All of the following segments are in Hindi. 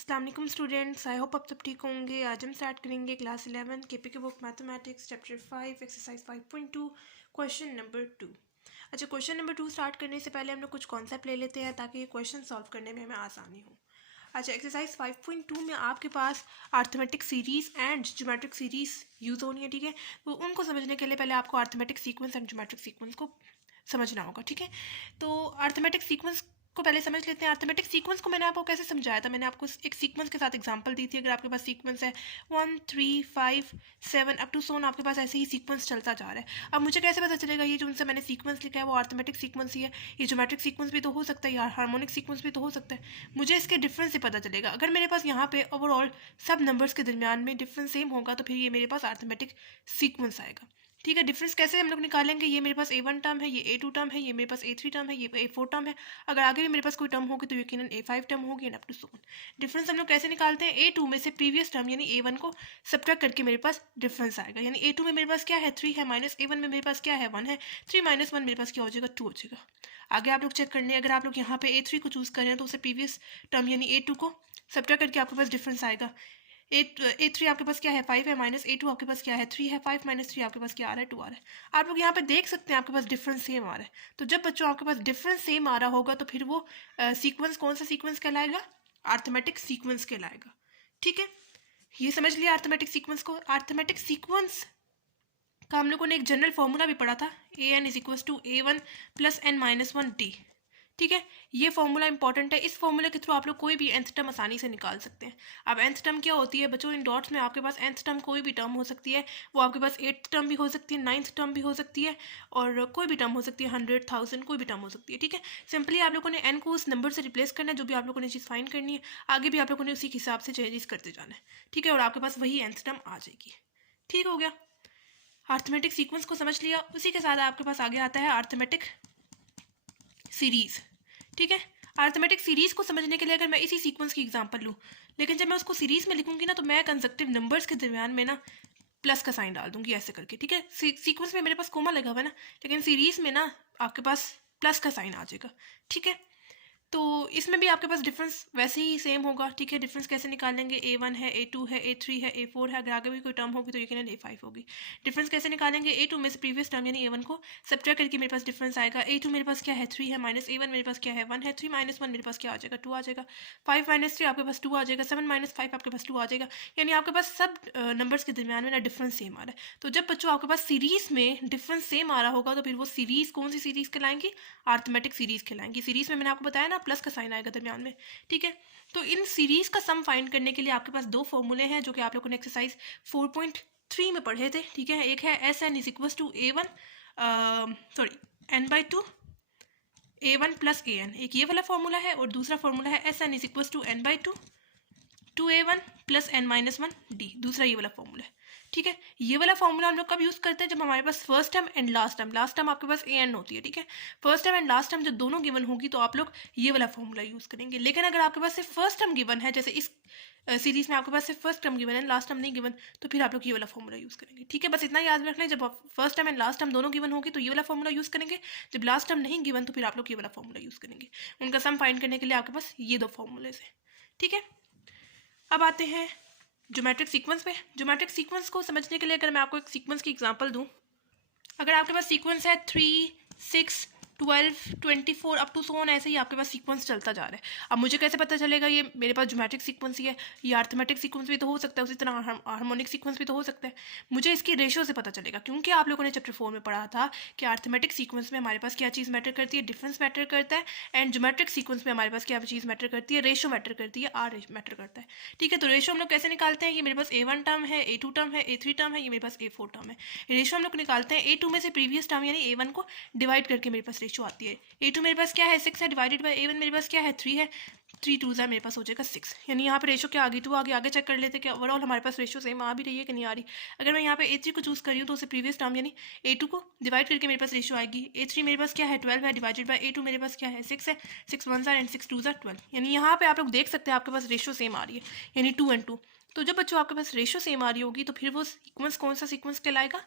अस्सलाम वालेकुम स्टूडेंट्स, आई होप आप सब ठीक होंगे। आज हम स्टार्ट करेंगे क्लास 11 केपी के book mathematics chapter 5 exercise 5.2 question number 2। अच्छा, क्वेश्चन नंबर 2 स्टार्ट करने से पहले हम लोग कुछ कॉन्सेप्ट ले लेते हैं ताकि ये क्वेश्चन सॉल्व करने में हमें आसानी हो। अच्छा, एक्सरसाइज 5.2 में आपके पास arithmetic series and geometric series use होनी है, ठीक है। तो उनको समझने के लिए पहले आपको arithmetic sequence and geometric sequence को समझना होगा, ठीक है। तो अर्थमेटिक सीक्वेंस को पहले समझ लेते हैं। अर्थमेटिक सीक्वेंस को मैंने आपको कैसे समझाया था, मैंने आपको एक सीक्वेंस के साथ एग्जांपल दी थी। अगर आपके पास सीक्वेंस है 1 3 5 7 अप टू सोन, आपके पास ऐसे ही सीक्वेंस चलता जा रहा है। अब मुझे कैसे पता चलेगा ये जो उनसे मैंने सीक्वेंस लिखा है वो अर्थमेटिक सीक्वेंस ही है? ये ज्योमेट्रिक सीक्वेंस भी तो हो सकता है, या हार्मोनिक सीक्वेंस भी तो हो सकता है। मुझे इसके डिफरेंस से पता चलेगा। अगर मेरे पास यहाँ पे ओवरऑल सब नंबर्स के दरमियान में डिफरेंस सेम होगा तो फिर ये मेरे पास अर्थमेटिक सीक्वेंस आएगा, ठीक है। डिफरेंस कैसे हम लोग निकालेंगे? ये मेरे पास A1 टर्म है, ये A2 टर्म है, ये मेरे पास A3 टर्म है, ये A4 टर्म है। अगर आगे भी मेरे पास कोई टर्म होगी तो यकीनन A5 टर्म होगी and up to so on. Difference हम लोग कैसे निकालते हैं? A2 में से प्रीवियस टर्म यानी A1 को सब्ट्रैक्ट करके मेरे पास डिफरेंस आएगा। यानी A2 में मेरे पास क्या है? 3 है, माइनस A1 में मेरे पास क्या है? 1 है। 3 माइनस 1 मेरे पास क्या हो जाएगा? 2 हो जाएगा। आगे आप लोग चेक करने, अगर आप लोग यहाँ पे A3 को चूज करें तो उसे प्रीवियस टर्म यानी A2 को सब्ट्रैक्ट करके आपके पास डिफरेंस आएगा। A3 आपके पास क्या है? 5 है, माइनस A2 आपके पास क्या है? 3 है। 5 माइनस 3 आपके पास क्या आ रहा है? 2 आ रहा है। आप लोग यहाँ पे देख सकते हैं आपके पास डिफरेंस सेम आ रहा है। तो जब बच्चों आपके पास डिफरेंस सेम आ रहा होगा तो फिर वो सीक्वेंस कौन सा सीक्वेंस कहलाएगा? अर्थमेटिक सीक्वेंस कहलाएगा, ठीक है। ये समझ लिया अर्थमेटिक सीक्वेंस को। अर्थमेटिक सीक्वेंस का हम लोगों ने एक जनरल फॉर्मूला भी पढ़ा था, AN=A1 + n-1D, ठीक है। ये फॉर्मूला इंपॉर्टेंट है। इस फॉर्मूले के थ्रू आप लोग कोई भी nth टर्म आसानी से निकाल सकते हैं। अब nth टर्म क्या होती है बच्चों? इन डॉट्स में आपके पास nth टर्म कोई भी टर्म हो सकती है। वो आपके पास 8th टर्म भी हो सकती है, 9th टर्म भी हो सकती है, और कोई भी टर्म हो सकती है, 100, 1000, कोई भी टर्म हो सकती है, ठीक है। सिंपली आप लोगों ने n को उस नंबर से रिप्लेस करना है जो भी आप लोगों ने चीज़ फाइंड करनी है। आगे भी आप लोगों ने उसी हिसाब से चेंजेस करते जाना है, ठीक है, और आपके पास वही nth टर्म आ जाएगी। ठीक हो गया, अर्थमेटिक सीक्वेंस को समझ लिया। उसी के साथ आपके पास आगे आता है अर्थमेटिक सीरीज, ठीक है। अर्थमेटिक सीरीज को समझने के लिए अगर मैं इसी सीक्वेंस की एग्जांपल लूँ, लेकिन जब मैं उसको सीरीज में लिखूंगी ना तो मैं कंसेक्टिव नंबर्स के दरमियान में ना प्लस का साइन डाल दूंगी ऐसे करके, ठीक है। सीक्वेंस में मेरे पास कोमा लगा हुआ है ना, लेकिन सीरीज में ना आपके पास प्लस का साइन आ जाएगा, ठीक है। तो इसमें भी आपके पास डिफरेंस वैसे ही सेम होगा, ठीक है। डिफरेंस कैसे निकालेंगे? A1 है, A2 है, A3 है, A4 है। अगर आगे भी कोई टर्म होगी तो यकीनन A5 होगी। डिफरेंस कैसे निकालेंगे? A2 में से प्रीवियस टर्म यानी A1 को सब्ट्रैक्ट करके मेरे पास डिफरेंस आएगा। A2 मेरे पास क्या है? 3 है, माइनस A1 मेरे पास क्या है? 1 है। 3 माइनस 1 मेरे पास क्या आ जाएगा? 2 आ जाएगा। 5 माइनस 3 आपके पास 2 आ जाएगा। 7 माइनस 5 आपके पास 2 आ जाएगा। यानी आपके पास सब नंबर्स के दरमियान में ना डिफरेंस सेम आ रहा है। तो जब बच्चों आपके पास सीरीज में डिफरेंस सेम आ रहा होगा तो फिर वो सीरीज कौन सी सीरीज कहलाएंगी? अर्थमेटिक सीरीज कहलाएंगी। सीरीज में मैंने आपको बताया ना प्लस का साइन आएगा दरमियान में, ठीक है। तो इन सीरीज का सम फाइंड करने के लिए आपके पास दो फॉर्मूले हैं जो कि आप लोगों ने एक्सरसाइज 4.3 में पढ़े थे, ठीक है। एक है SN=A1 n/2 A1 + AN, एक ये वाला फॉर्मूला है, और दूसरा फॉर्मूला है SN=n/2 2A1 + n-1D, दूसरा ये वाला फॉर्मूला है, ठीक है। ये वाला फॉर्मूला हम लोग कब यूज़ करते हैं? जब हमारे पास first term and last term आपके पास AN होती है, ठीक है। First term and last term जब दोनों गिवन होगी तो आप लोग ये वाला फॉर्मूला यूज़ करेंगे। लेकिन अगर आपके पास सिर्फ फर्स्ट टर्म गिवन है, जैसे इस सीरीज में आपके पास सिर्फ फर्स्ट टर्म गिवन है, लास्ट टर्म नहीं गिवन, तो फिर आप लोग ये वाला फॉर्मूला यूज़ करेंगे, ठीक है। बस इतना याद रखना है, जब first term and last term दोनों गिवन होगी तो ये वाला फॉर्मूला यूज़ करेंगे। जब लास्ट टर्म नहीं गिवन तो फिर आप लोग ये वाला फॉर्मूला यूज़ करेंगे। उनका सम फाइंड करने के लिए आपके पास ये दो फॉर्मूले हैं, ठीक है। अब आते हैं ज्योमेट्रिक सीक्वेंस पे। ज्योमेट्रिक सीक्वेंस को समझने के लिए अगर मैं आपको एक सीक्वेंस की एग्जांपल दूं, अगर आपके पास सीक्वेंस है 3 6 12 24 अप टू सो ऑन, ऐसे ही आपके पास सीक्वेंस चलता जा रहा है। अब मुझे कैसे पता चलेगा ये मेरे पास ज्योमेट्रिक सीक्वेंस ही है? ये अर्थमेटिक सीक्वेंस भी तो हो सकता है, उसी तरह हार्मोनिक सीक्वेंस भी तो हो सकता है। मुझे इसकी रेशो से पता चलेगा, क्योंकि आप लोगों ने चैप्टर 4 में पढ़ा था कि अर्थमेटिक सीक्वेंस में हमारे पास क्या चीज़ मैटर करती है? डिफरेंस मैटर करता है। एंड ज्योमेट्रिक सीक्वेंस में हमारे पास क्या चीज़ मैटर करती है? रेशो मैटर करती है, आर मैटर करता है, ठीक है। तो रेशो हम लोग कैसे निकालते हैं? ये मेरे पास A1 टर्म है, A2 टर्म है, A3 टर्म है, ये मेरे पास A4 टर्म है। रेशो हम लोग निकालते हैं A2 में से प्रीवियस टर्म यानी A1 को डिवाइड करके मेरे पास रेशो आती है। A2 मेरे पास क्या है? 6 है, डिवाइडेड बाय A1 मेरे पास क्या है? 3 है। 3 2 मेरे पास हो जाएगा 6। यानी यहाँ पे रेशो क्या आ गई? 2 आगे चेक कर लेते हैं कि ओवरऑल हमारे पास रेशो सेम आ भी रही है कि नहीं आ रही। अगर मैं यहाँ पे A3 को चूज़ कर रही हूँ तो उसे प्रीवियस टर्म यानी A2 को डिवाइड करके मेरे पास रेशो आएगी। A3 मेरे पास क्या है? 12 है, डिवाइडेड बाय A2 मेरे पास क्या है? 6 है। 6 1 एंड 6 2 12। यानी यहाँ पे आप लोग देख सकते हैं आपके पास रेशो सेम आ रही है, यानी 2 and 2। तो जब बच्चों आपके पास रेशो सेम आ रही होगी तो फिर वो सीक्वेंस कौन सा सीक्वेंस कहलाएगा?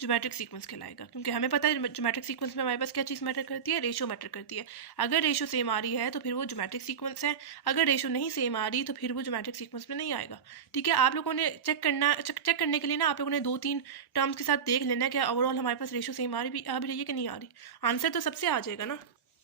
ज्योमेट्रिक सीक्वेंस कहलाएगा, क्योंकि हमें पता है ज्योमेट्रिक सीक्वेंस में हमारे पास क्या चीज़ मैटर करती है, रेशो मैटर करती है। अगर रेशो सेम आ रही है तो फिर वो ज्योमेट्रिक सीक्वेंस है, अगर रेशो नहीं सेम आ रही तो फिर वो ज्योमेट्रिक सीक्वेंस में नहीं आएगा। ठीक है, आप लोगों ने चेक करने के लिए ना आप लोगों ने 2-3 टर्म्स के साथ देख लेना है कि ओवरऑल हमारे पास रेशो सेम आ भी रही है कि नहीं आ रही। आंसर तो सबसे आ जाएगा ना,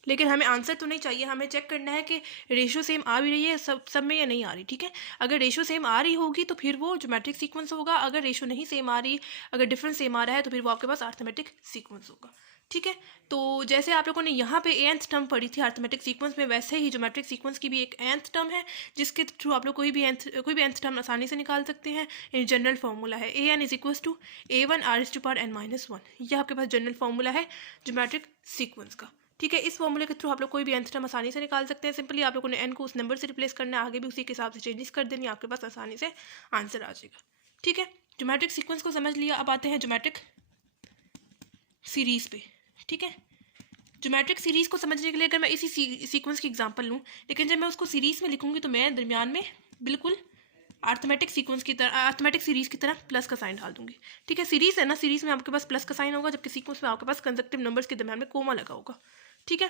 लेकिन हमें आंसर तो नहीं चाहिए, हमें चेक करना है कि रेशो सेम आ भी रही है सब में या नहीं आ रही। ठीक है, अगर रेशो सेम आ रही होगी तो फिर वो ज्योमेट्रिक सीक्वेंस होगा, अगर रेशो नहीं सेम आ रही, अगर डिफरेंस सेम आ रहा है तो फिर वो आपके पास अरिथमेटिक सीक्वेंस होगा। ठीक है, तो जैसे आप लोगों ने यहाँ पे nth टर्म पढ़ी थी अरिथमेटिक सीक्वेंस में, वैसे ही ज्योमेट्रिक सीक्वेंस की भी एक nth टर्म है जिसके थ्रू आप लोग कोई भी nth टर्म आसानी से निकाल सकते हैं। ये जनरल फार्मूला है an is equal to a1 r⁻n-1। यह आपके पास जनरल फार्मूला है ज्योमेट्रिक सीक्वेंस का। ठीक है, इस फॉर्मूले के थ्रू आप लोग कोई भी nth टर्म आसानी से निकाल सकते हैं। सिंपली आप लोगों ने n को उस नंबर से रिप्लेस करना है, आगे भी उसी के हिसाब से चेंजेस कर देनी, आपके पास आसानी से आंसर आ जाएगा। ठीक है, ज्योमेट्रिक सीक्वेंस को समझ लिया, अब आते हैं ज्योमेट्रिक सीरीज पे। ठीक है, ज्योमेट्रिक सीरीज को समझने के लिए अगर मैं इसी सीक्वेंस की एग्जांपल लूँ, लेकिन जब मैं उसको सीरीज में लिखूंगी तो मैं दरमियान में बिल्कुल अरिथमेटिक सीक्वेंस की तरह, अरिथमेटिक सीरीज की तरह प्लस का साइन डाल दूंगी। ठीक है, सीरीज है ना, सीरीज में आपके पास प्लस का साइन होगा, जबकि सीक्वेंस में आपके पास कंसेक्टिव नंबर्स के दरमियान में कोमा लगा होगा। ठीक है,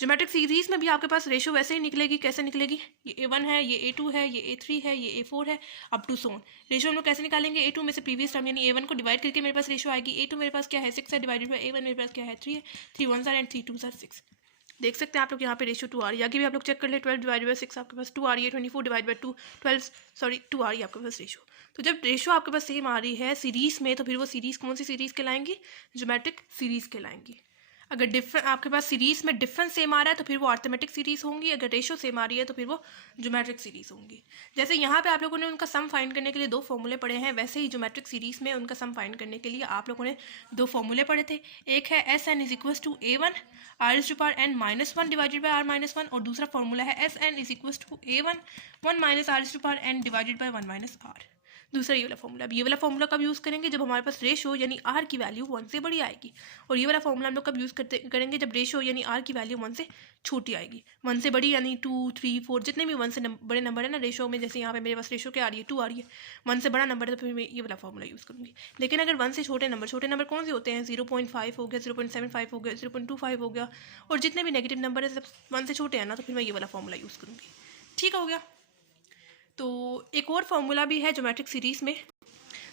ज्योमेट्रिक सीरीज में भी आपके पास रेशो वैसे ही निकलेगी, कैसे निकलेगी, ये a1 है, ये a2 है, ये a3 है, ये a4 है, अप टू सोन। रेशो हम लोग कैसे निकालेंगे, a2 में से प्रीवियस टर्म यानी a1 को डिवाइड करके मेरे पास रेशो आएगी। a2 मेरे पास क्या है 6 है, डिवाइडेड बाय a1 मेरे पास क्या है 3 है, 3 1 एंड 3 2 6। देख सकते हैं आप लोग यहाँ पे रेशो 2 आ रही है, आगे भी आप लोग चेक कर ले, 12 डिवाइड बाई 6 आपके पास 2 आ रही है, 24 डिवाइड बाई 2 2 आ रही है आपके पास रेशो। तो जब रेशो आपके पास सेम आ रही है सीरीज में तो फिर वो सीरीज कौन सी सीरीज कहलाएंगी, ज्योमेट्रिक सीरीज कहलाएंगी। अगर आपके पास सीरीज में डिफरेंस सेम आ रहा है तो फिर वो अरिथमेटिक सीरीज होंगी, अगर रेशो सेम आ रही है तो फिर वो ज्योमेट्रिक सीरीज होंगी। जैसे यहाँ पे आप लोगों ने उनका सम फाइंड करने के लिए 2 फॉर्मूले पढ़े हैं, वैसे ही ज्योमेट्रिक सीरीज में उनका सम फाइंड करने के लिए आप लोगों ने 2 फॉर्मूले पढ़े थे। एक है SN is equal to a1 r⁻n-1 divided by r-1, और दूसरा फॉर्मूला है SN is equal to a1 1 r⁻n divided by 1 - r। दूसरा ये वाला फॉर्मूला, अब ये वाला फॉर्मूला कब यूज़ करेंगे, जब हमारे पास रेशो यानी r की वैल्यू 1 से बड़ी आएगी। और ये वाला फॉर्मूला हम लोग कब यूज़ करेंगे, जब रेशो यानी r की वैल्यू 1 से छोटी आएगी। 1 से बड़ी यानी 2 3 4 जितने भी 1 से बड़े नंबर है ना रेशो में, जैसे यहाँ पे मेरे पास रेशो क्या आ रही है 2 आ रही है, 1 से बड़ा नंबर है तो फिर मैं ये वाला फॉर्मूला यूज़ करूँगी। लेकिन अगर 1 से छोटे नंबर कौन से होते हैं, 0.5 हो गया, 0.75 हो गया, 0.25 हो गया, और जितने भी नेगेटिव नंबर है सब 1 से छोटे हैं ना, तो फिर मैं ये वाला फॉर्मूला यूज़ करूँगी। ठीक हो गया। तो एक और फॉर्मूला भी है ज्योमेट्रिक सीरीज में,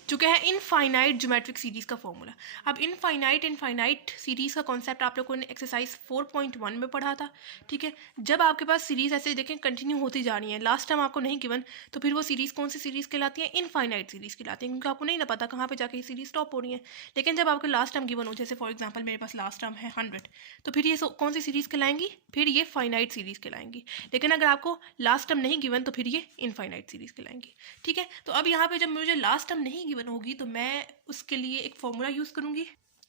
जो क्या है इनफाइनाइट ज्योमेट्रिक सीरीज का फॉर्मूला। अब इनफाइनाइट सीरीज का कॉन्सेप्ट आप लोगों ने एक्सरसाइज 4.1 में पढ़ा था। ठीक है, जब आपके पास सीरीज ऐसे देखें कंटिन्यू होती जा रही है, लास्ट टाइम आपको नहीं गिवन, तो फिर वो सीरीज कौन सी सीरीज कहलाती है, इनफाइनाइट सीरीज कहलाती है, क्योंकि आपको नहीं ना पता कहाँ पे जाके ये सीरीज स्टॉप हो रही है। लेकिन जब आपको लास्ट टाइम गिवन हो, जैसे फॉर एग्जाम्पल मेरे पास लास्ट टाइम है 100, तो फिर ये कौन सी सीरीज कहलाएंगी, फिर ये फाइनाइट सीरीज कहलाएंगी। लेकिन अगर आपको लास्ट टाइम नहीं गिवन तो फिर ये इनफाइनाइट सीरीज कहलाएंगी। ठीक है, तो अब यहाँ पे जब मुझे लास्ट टाइम नहीं गिवन होगी तो मैं उसके लिए एक फॉर्मूला यूज़ करूँगी।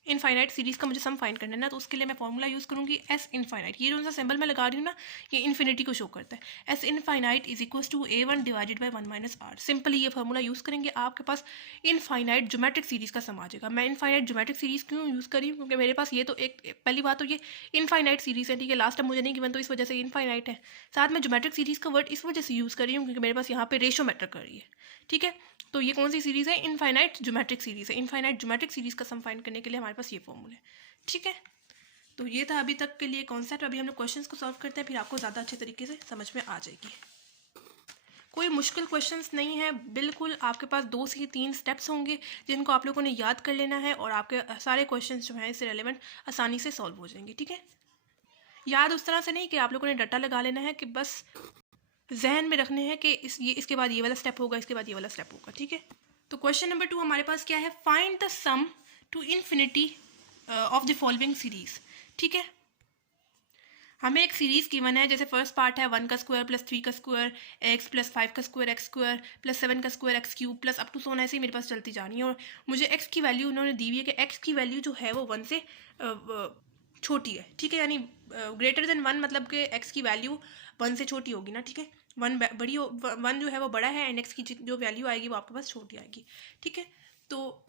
इनफाइनाइट सीरीज का मुझे सम फाइंड करना है ना, तो उसके लिए मैं फॉर्मूला यूज़ करूँगी S इनफाइनाइट। ये जो सा सिंबल मैं लगा रही हूँ ना, ये इन्फिनिटी को शो करता है। S infinite is equal to a1 divided by 1 - r। Simply ये फॉर्मूला यूज़ करेंगे, आपके पास इनफाइनाइट ज्योमेट्रिक सीरीज का सम आ जाएगा। मैं इनफाइनाइट ज्योमेट्रिक सीरीज क्यों यूज़ करी, क्योंकि मेरे पास ये तो एक पहली बात तो ये इनफाइनाइट सीरीज है। ठीक है, लास्ट टाइम मुझे नहीं गिवन तो इस वजह से इनफाइनाइट है। साथ में ज्योमेट्रिक सीरीज का वर्ड इस वजह से यूज़ कर रही हूँ क्योंकि मेरे पास यहाँ पे रेशो मैटर कर रही है। ठीक है, तो ये कौन सी सीरीज़ है, इनफाइनाइट ज्योमेट्रिक सीरीज़ है। इनफाइनाइट ज्योमेट्रिक सीरीज़ का सम फाइंड करने के लिए हमारे पास ये फॉर्मूला है। ठीक है, तो ये था अभी तक के लिए कॉन्सेप्ट। अभी हम लोग क्वेश्चंस को सॉल्व करते हैं, फिर आपको ज़्यादा अच्छे तरीके से समझ में आ जाएगी। कोई मुश्किल क्वेश्चंस नहीं है, बिल्कुल आपके पास 2 से 3 स्टेप्स होंगे जिनको आप लोगों ने याद कर लेना है, और आपके सारे क्वेश्चंस जो हैं इससे रेलेवेंट आसानी से सॉल्व हो जाएंगे। ठीक है, याद उस तरह से नहीं कि आप लोगों ने डाटा लगा लेना है, कि बस जहन में रखने हैं कि इसके बाद ये वाला स्टेप होगा, इसके बाद ये वाला स्टेप होगा। ठीक है, तो क्वेश्चन नंबर 2 हमारे पास क्या है, find the sum to infinity of the following series. ठीक है, हमें एक सीरीज गिवन है, जैसे फर्स्ट पार्ट है 1 का स्क्वायर प्लस 3 का स्क्वायर एक्स प्लस 5 का स्क्वायर एक्स स्क्वायर प्लस 7 का square X cube plus up to so on, ऐसे ही मेरे पास चलती जा रही है। और मुझे एक्स की वैल्यू उन्होंने दी हुई है कि एक्स की वैल्यू जो है वो 1 से छोटी है। ठीक है, यानी ग्रेटर देन 1 मतलब कि एक्स की वैल्यू 1 से छोटी होगी ना। ठीक है, 1 जो है वो बड़ा है एंड एक्स की जो वैल्यू आएगी वो आपके पास छोटी आएगी। ठीक है, तो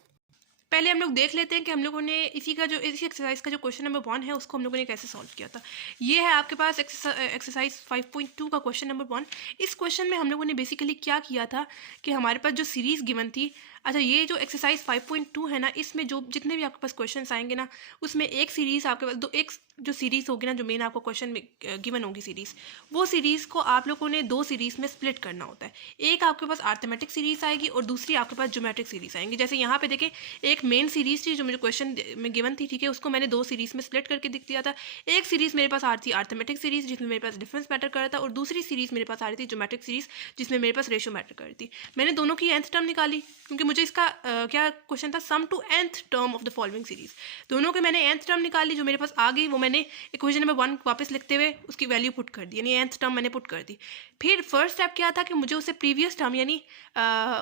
पहले हम लोग देख लेते हैं कि हम लोगों ने इसी एक्सरसाइज का जो क्वेश्चन नंबर 1 है उसको हम लोगों ने कैसे सॉल्व किया था। ये है आपके पास एक्सरसाइज 5.2 का क्वेश्चन नंबर 1। इस क्वेश्चन में हम लोगों ने बेसिकली क्या किया था कि हमारे पास जो सीरीज़ गिवन थी अच्छा, ये जो एक्सरसाइज 5.2 है ना, इसमें जो जितने भी आपके पास क्वेश्चंस आएंगे ना, उसमें एक सीरीज़ आपके पास एक जो सीरीज़ होगी ना, जो मेन आपको क्वेश्चन में गिवन होगी सीरीज़, वो सीरीज़ को आप लोगों ने दो सीरीज़ में स्प्लिट करना होता है। एक आपके पास अर्थमेटिक सीरीज़ आएगी और दूसरी आपके पास ज्योमेट्रिक सीरीज़ आएंगी। जैसे यहाँ पे देखें, एक मेन सीरीज़ थी जो मुझे क्वेश्चन में गिवन थी, ठीक है, उसको मैंने दो सीरीज़ में स्प्लिट करके दिख दिया था। एक सीरीज़ मेरे पास आ रही थी अर्थमेटिक सीरीज़, जिसमें मेरे पास डिफरेंस मैटर कर रहा था, और दूसरी सीरीज़ मेरे पास आ रही थी ज्योमेट्रिक सीरीज़, जिसमें मेरे पास रेशियो मैटर कर रही थी। मैंने दोनों की nth टर्म निकाली, क्योंकि मुझे इसका क्या क्वेश्चन था, sum to nth term of the following series. दोनों के मैंने nth टर्म निकाली, जो मेरे पास आ गई वो मैंने इक्वेशन नंबर 1 वापस लिखते हुए उसकी वैल्यू पुट कर दी, यानी nth टर्म मैंने पुट कर दी। फिर फर्स्ट स्टेप क्या था कि मुझे उसे प्रीवियस टर्म यानी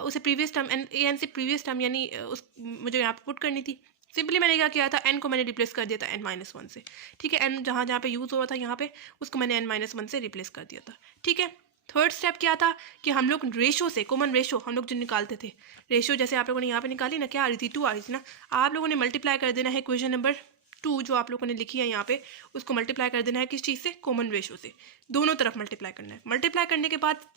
उसे प्रीवियस टर्म एन से प्रीवियस टर्म यानी मुझे यहाँ पे पुट करनी थी। सिंपली मैंने क्या किया था, n को मैंने रिप्लेस कर दिया था n-1 से, ठीक है। n जहाँ जहाँ पे यूज़ हुआ था यहाँ पे, उसको मैंने n-1 से रिप्लेस कर दिया था, ठीक है। थर्ड स्टेप क्या था कि हम लोग रेशो से, कॉमन रेशो हम लोग जो निकालते थे, रेशो जैसे आप लोगों ने यहाँ पे निकाली ना, क्या आ रही थी, 2 आ रही थी ना, आप लोगों ने मल्टीप्लाई कर देना है क्वेश्चन नंबर 2 जो आप लोगों ने लिखी है यहाँ पे, उसको मल्टीप्लाई कर देना है किस चीज़ से, कॉमन रेशो से, दोनों तरफ मल्टीप्लाई करना है। मल्टीप्लाई करने के बाद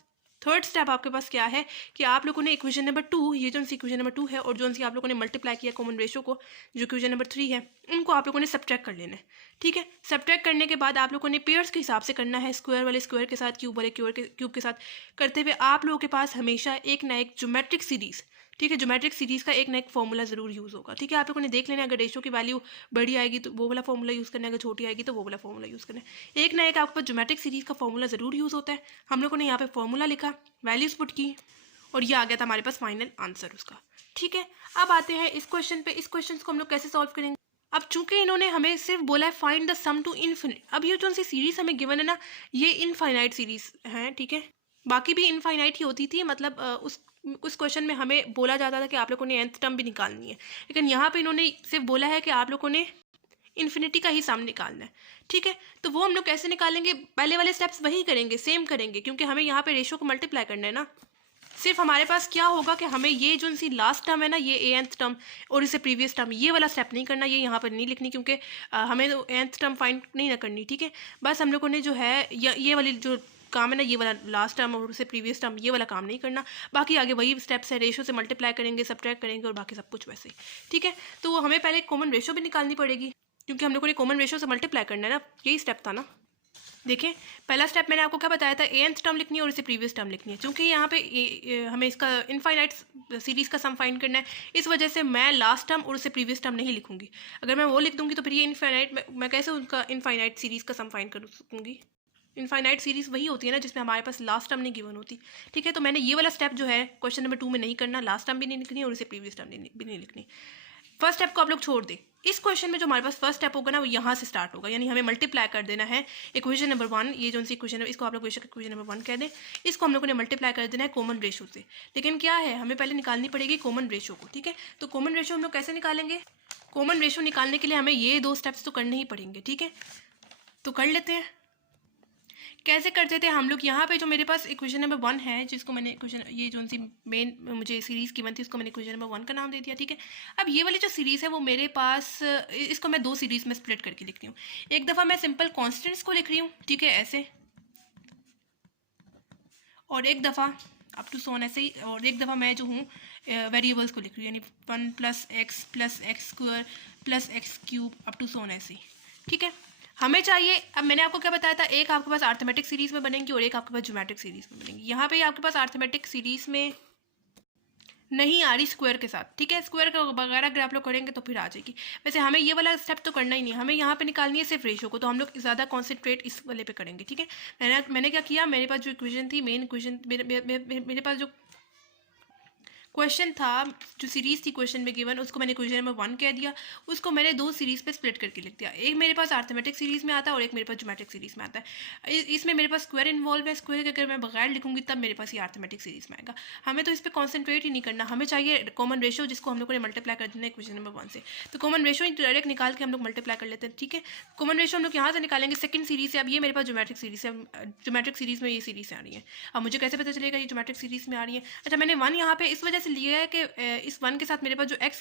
थर्ड स्टेप आपके पास क्या है कि आप लोगों ने इक्वेशन नंबर 2, ये जो सी इक्वेशन नंबर 2 है और जो सी आप लोगों ने मल्टीप्लाई किया कॉमन रेशो को, जो इक्वेशन नंबर 3 है, उनको आप लोगों ने सब्ट्रैक्ट कर लेना है, ठीक है। सब्ट्रैक्ट करने के बाद आप लोगों ने पेयर्स के हिसाब से करना है, स्क्वायर वाले स्क्वायर के साथ, क्यूब वाले क्यूब के साथ करते हुए आप लोगों के पास हमेशा एक ना एक ज्योमेट्रिक सीरीज़, ठीक है, ज्योमेट्रिक सीरीज़ का एक ना एक फॉर्मूला ज़रूर यूज़ होगा, ठीक है। आप लोगों ने देख लेना, अगर रेशो की वैल्यू बड़ी आएगी तो वो वाला फॉर्मूला यूज़ करना है, अगर छोटी आएगी तो वो वाला फॉर्मूला यूज़ करना है। एक ना एक आपके पास ज्योमेट्रिक सीरीज़ का फॉर्मूला ज़रूर यूज़ होता है। हम लोगों ने यहाँ पे फॉर्मूला लिखा, वैल्यूज़ पुट की, और ये आ गया था हमारे पास फाइनल आंसर उसका, ठीक है। अब आते हैं इस क्वेश्चन पे। इस क्वेश्चन को हम लोग कैसे सॉल्व करेंगे। अब चूंकि इन्होंने हमें सिर्फ बोला है find the sum to infinite, अब ये जो सी सीरीज़ हमें गिवन है ना, ये इनफाइनाइट सीरीज़ है, ठीक है। बाकी भी इनफाइनाइट ही होती थी, मतलब उस क्वेश्चन में हमें बोला जाता था कि आप लोगों ने nth टर्म भी निकालनी है, लेकिन यहाँ पे इन्होंने सिर्फ बोला है कि आप लोगों ने इन्फिनिटी का ही सम निकालना है, ठीक है। तो वो हम लोग कैसे निकालेंगे, पहले वाले स्टेप्स वही करेंगे, सेम करेंगे, क्योंकि हमें यहाँ पे रेशो को मल्टीप्लाई करना है ना। सिर्फ हमारे पास क्या होगा कि हमें ये जो सी लास्ट टर्म है ना, ये nth टर्म और इसे प्रीवियस टर्म, ये वाला स्टेप नहीं करना, ये यहाँ पर नहीं लिखनी, क्योंकि हमें तो nth टर्म फाइंड नहीं ना करनी, ठीक है। बस हम लोगों ने जो है ये वाली जो काम है ना, ये वाला लास्ट टर्म और उसे प्रीवियस टर्म, ये वाला काम नहीं करना। बाकी आगे वही स्टेप्स है, रेशो से मल्टीप्लाई करेंगे, सब्ट्रैक्ट करेंगे और बाकी सब कुछ वैसे ही, ठीक है। तो हमें पहले कॉमन रेशो भी निकालनी पड़ेगी, क्योंकि हम लोगों ने कॉमन रेशो से मल्टीप्लाई करना है ना, यही स्टेप था ना। देखें, पहला स्टेप मैंने आपको क्या बताया था, nth टर्म लिखनी है और इसे प्रीवियस टर्म लिखनी है। क्योंकि यहाँ पे हमें इसका इनफाइनाइट सीरीज़ का सम फाइंड करना है, इस वजह से मैं लास्ट टर्म और उसे प्रीवियस टर्म नहीं लिखूंगी। अगर मैं वो लिख दूंगी तो फिर ये इनफाइनाइट, मैं कैसे उनका इनफाइनाइट सीरीज़ का सम फाइंड कर सकूँगी। इनफाइनाइट सीरीज़ वही होती है ना जिसमें हमारे पास लास्ट टर्म नहीं गिवन होती, ठीक है। तो मैंने ये वाला स्टेप जो है क्वेश्चन नंबर 2 में नहीं करना, लास्ट टर्म भी नहीं लिखनी और इसे प्रीवियस टर्म भी नहीं लिखनी। फर्स्ट स्टेप को आप लोग छोड़ दें। इस क्वेश्चन में जो हमारे पास फर्स्ट स्टेप होगा ना, वो यहाँ से स्टार्ट होगा, यानी हमें मल्टीप्लाई कर देना है इक्वेशन नंबर 1, ये जो सी इक्वेशन है, इसको आप लोग इक्वेशन नंबर 1 कह दें। इसको हम लोगों ने मल्टीप्लाई कर देना है कॉमन रेशो से, लेकिन क्या है, हमें पहले निकालनी पड़ेगी कॉमन रेशो को, ठीक है। तो कॉमन रेशो हम लोग कैसे निकालेंगे, कॉमन रेशो निकालने के लिए हमें ये दो स्टेप्स तो करने ही पड़ेंगे, ठीक है। तो कर लेते हैं। कैसे करते थे हम लोग, यहाँ पे जो मेरे पास इक्वेशन नंबर 1 है, जिसको मैंने इक्वेशन, ये जो सी मेन मुझे सीरीज़ की बनती है, उसको मैंने इक्वेशन नंबर 1 का नाम दे दिया, ठीक है। अब ये वाली जो सीरीज़ है वो मेरे पास, इसको मैं दो सीरीज़ में स्प्लिट करके लिखती हूँ। एक दफ़ा मैं सिंपल कॉन्स्टेंट्स को लिख रही हूँ, ठीक है, ऐसे, और एक दफ़ा अप टू सोन ऐसे ही, और एक दफ़ा मैं जो हूँ वेरिएबल्स को लिख रही हूँ, यानी 1 + x² + x³ up to so on ऐसे ही, ठीक है। हमें चाहिए, अब मैंने आपको क्या बताया था, एक आपके पास अर्थमेटिक सीरीज़ में बनेंगी और एक आपके पास ज्योमेट्रिक सीरीज़ में बनेंगी। यहाँ पे आपके पास अर्थमेटिक सीरीज़ में नहीं आ रही स्क्वायर के साथ, ठीक है। स्क्वायर का वगैरह अगर आप लोग करेंगे तो फिर आ जाएगी। वैसे हमें ये वाला स्टेप तो करना ही नहीं, हमें यहाँ पे निकालनी है सिर्फ रेशो को, तो हम लोग ज़्यादा कॉन्सेंट्रेट इस वाले पे करेंगे, ठीक है। मैंने क्या किया, मेरे पास जो इक्वेशन थी, मेन इक्वेशन, मेरे पास जो क्वेश्चन था, जो सीरीज़ थी क्वेश्चन में गिवन, उसको मैंने क्वेश्चन नंबर 1 कह दिया, उसको मैंने दो सीरीज़ पे स्प्लिट करके लिख दिया। एक मेरे पास अर्थमेटिक सीरीज़ में आता है और एक मेरे पास ज्योमेट्रिक सीरीज़ में आता है। इसमें मेरे पास स्क्वायर इन्वॉल्व है, स्क्वायर के अगर मैं बगैर लिखूंगी तब मेरे पास ये अर्थमेटिक सीरीज़ में आएगा। हमें तो इस पर कॉन्सेंट्रेट ही नहीं करना, हमें चाहिए कॉमन रेशो, जिसको हम लोग ने मल्टीप्लाई कर देना है क्वेश्चन नंबर 1 से। तो कॉमन रेशो डायरेक्ट निकाल के हम लोग मल्टीप्लाई कर लेते हैं, ठीक है। कॉमन रेशो हम लोग यहाँ से निकालेंगे सेकंड सीरीज़ से। अब ये मेरे पास ज्योमेट्रिक सीरीज़ है, ज्योमेट्रिक सीरीज़ में ये सीरीज़ आ रही है। अब मुझे कैसे पता चलेगा ये ज्योमेट्रिक सीरीज़ में आ रही है। अच्छा, मैंने 1 यहाँ पे इस वजह से लिया है कि इस 1 के साथ मेरे पास जो x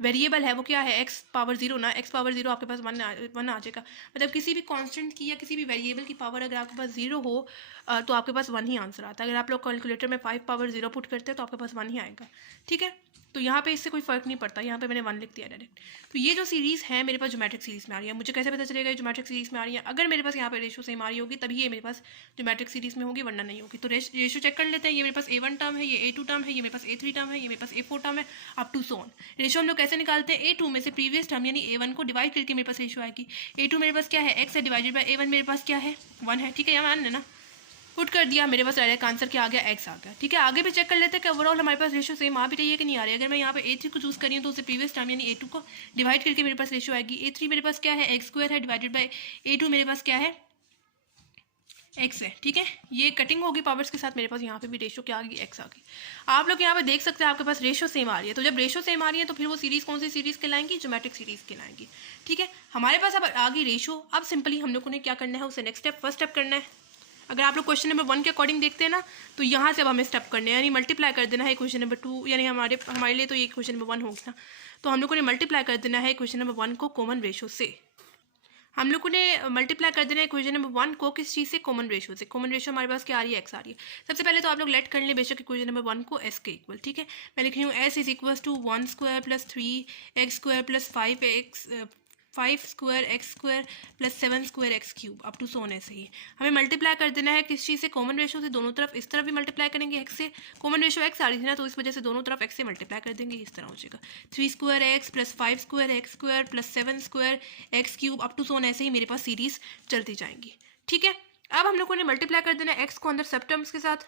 वेरिएबल है वो क्या है, x⁻0 ना, x⁻0 आपके पास 1 आ जाएगा। मतलब किसी भी कांस्टेंट की या किसी भी वेरिएबल की पावर अगर आपके पास 0 हो तो आपके पास 1 ही आंसर आता है। अगर आप लोग कैलकुलेटर में 5⁻0 पुट करते हैं तो आपके पास 1 ही आएगा, ठीक है। तो यहाँ पे इससे कोई फ़र्क नहीं पड़ता, यहाँ पे मैंने 1 लिख दिया डायरेक्ट। तो ये जो सीरीज़ है मेरे पास ज्योमेट्रिक सीरीज़ में आ रही है। मुझे कैसे पता चलेगा ये ज्योमेट्रिक सीरीज़ में आ रही है? अगर मेरे पास यहाँ पे रेशो सेम आ रही होगी तभी ये मेरे पास ज्योमेट्रिक सीरीज़ में होगी, वरना नहीं होगी। तो रेशो चेक कर लेते हैं। ये मेरे पास A1 टर्म है, ये A2 टर्म है, ये मेरे पास A3 टर्म है, ये मेरे पास A4 टर्म है, up to so on. Ratio हम लोग कैसे निकालते हैं? A2 में से प्रीवियस टर्म यानी A1 को डिवाइड करके मेरे पास रेशो आएगी। A2 मेरे पास क्या है? x है, डिवाइडेड बाय A1 मेरे पास क्या है? 1 है। ठीक है, यहाँ मान लेना, पुट कर दिया, मेरे पास डायरेक्ट आंसर क्या आ गया? x आ गया। ठीक है, आगे भी चेक कर लेते हैं कि ओवरऑल हमारे पास रेशो सेम आ भी रही है कि नहीं आ रही है। अगर मैं यहाँ पे A3 को चूज़ करी हूँ तो उससे प्रीवियस टर्म यानी A2 को डिवाइड करके मेरे पास रेशो आएगी। A3 मेरे पास क्या है? x² है, डिवाइडेड बाय A2 मेरे पास क्या है? x है। ठीक है, ये कटिंग होगी पावर्स के साथ, मेरे पास यहाँ पे भी रेशो क्या आ गई? x आ गई। आप लोग यहाँ पे देख सकते हैं आपके पास रेशो सेम आ रही है। तो जब रेशो सेम आ रही है तो फिर वो सीरीज़ कौन सी सीरीज़ कहलाएंगी? ज्योमेट्रिक सीरीज़ कहलाएंगी। ठीक है, हमारे पास अब आ गई रेशो। अब सिंपली हम लोगों ने क्या करना है? उससे नेक्स्ट स्टेप, फर्स्ट स्टेप करना है। अगर आप लोग क्वेश्चन नंबर 1 के अकॉर्डिंग देखते हैं ना, तो यहाँ से अब हमें स्टेप करने हैं, यानी मल्टीप्लाई कर देना है क्वेश्चन नंबर 2, यानी हमारे लिए तो ये क्वेश्चन नंबर 1 होगा ना, तो हम लोगों ने मल्टीप्लाई कर देना है क्वेश्चन नंबर 1 को कॉमन रेशो से। हम लोगों ने मल्टीप्लाई कर देना है क्वेश्चन नंबर 1 को किस चीज़ से? कॉमन रेशो से। कॉमन रेशो हमारे पास क्या आ रही है? x आ रही है। सबसे पहले तो आप लोग लेट कर लें बेशक क्वेश्चन नंबर 1 को s के इक्वल। ठीक है, मैं लिख रही हूँ s is equal to 1² + 3x² + 5 x² + 7² x³ up to so on. ऐसे ही हमें मल्टीप्लाई कर देना है किस चीज़ से? कॉमन रेशो से। दोनों तरफ, इस तरफ भी मल्टीप्लाई करेंगे x से, कॉमन रेशो x आ रही थी ना, तो इस वजह से दोनों तरफ x से मल्टीप्लाई कर देंगे, इस तरह हो जाएगा 3² x + 5² x² + 7² x³ up to so on. ऐसे ही मेरे पास सीरीज चलती जाएंगी। ठीक है, अब हम लोगों ने मल्टीप्लाई कर देना है x को अंदर सब टर्म्स के साथ,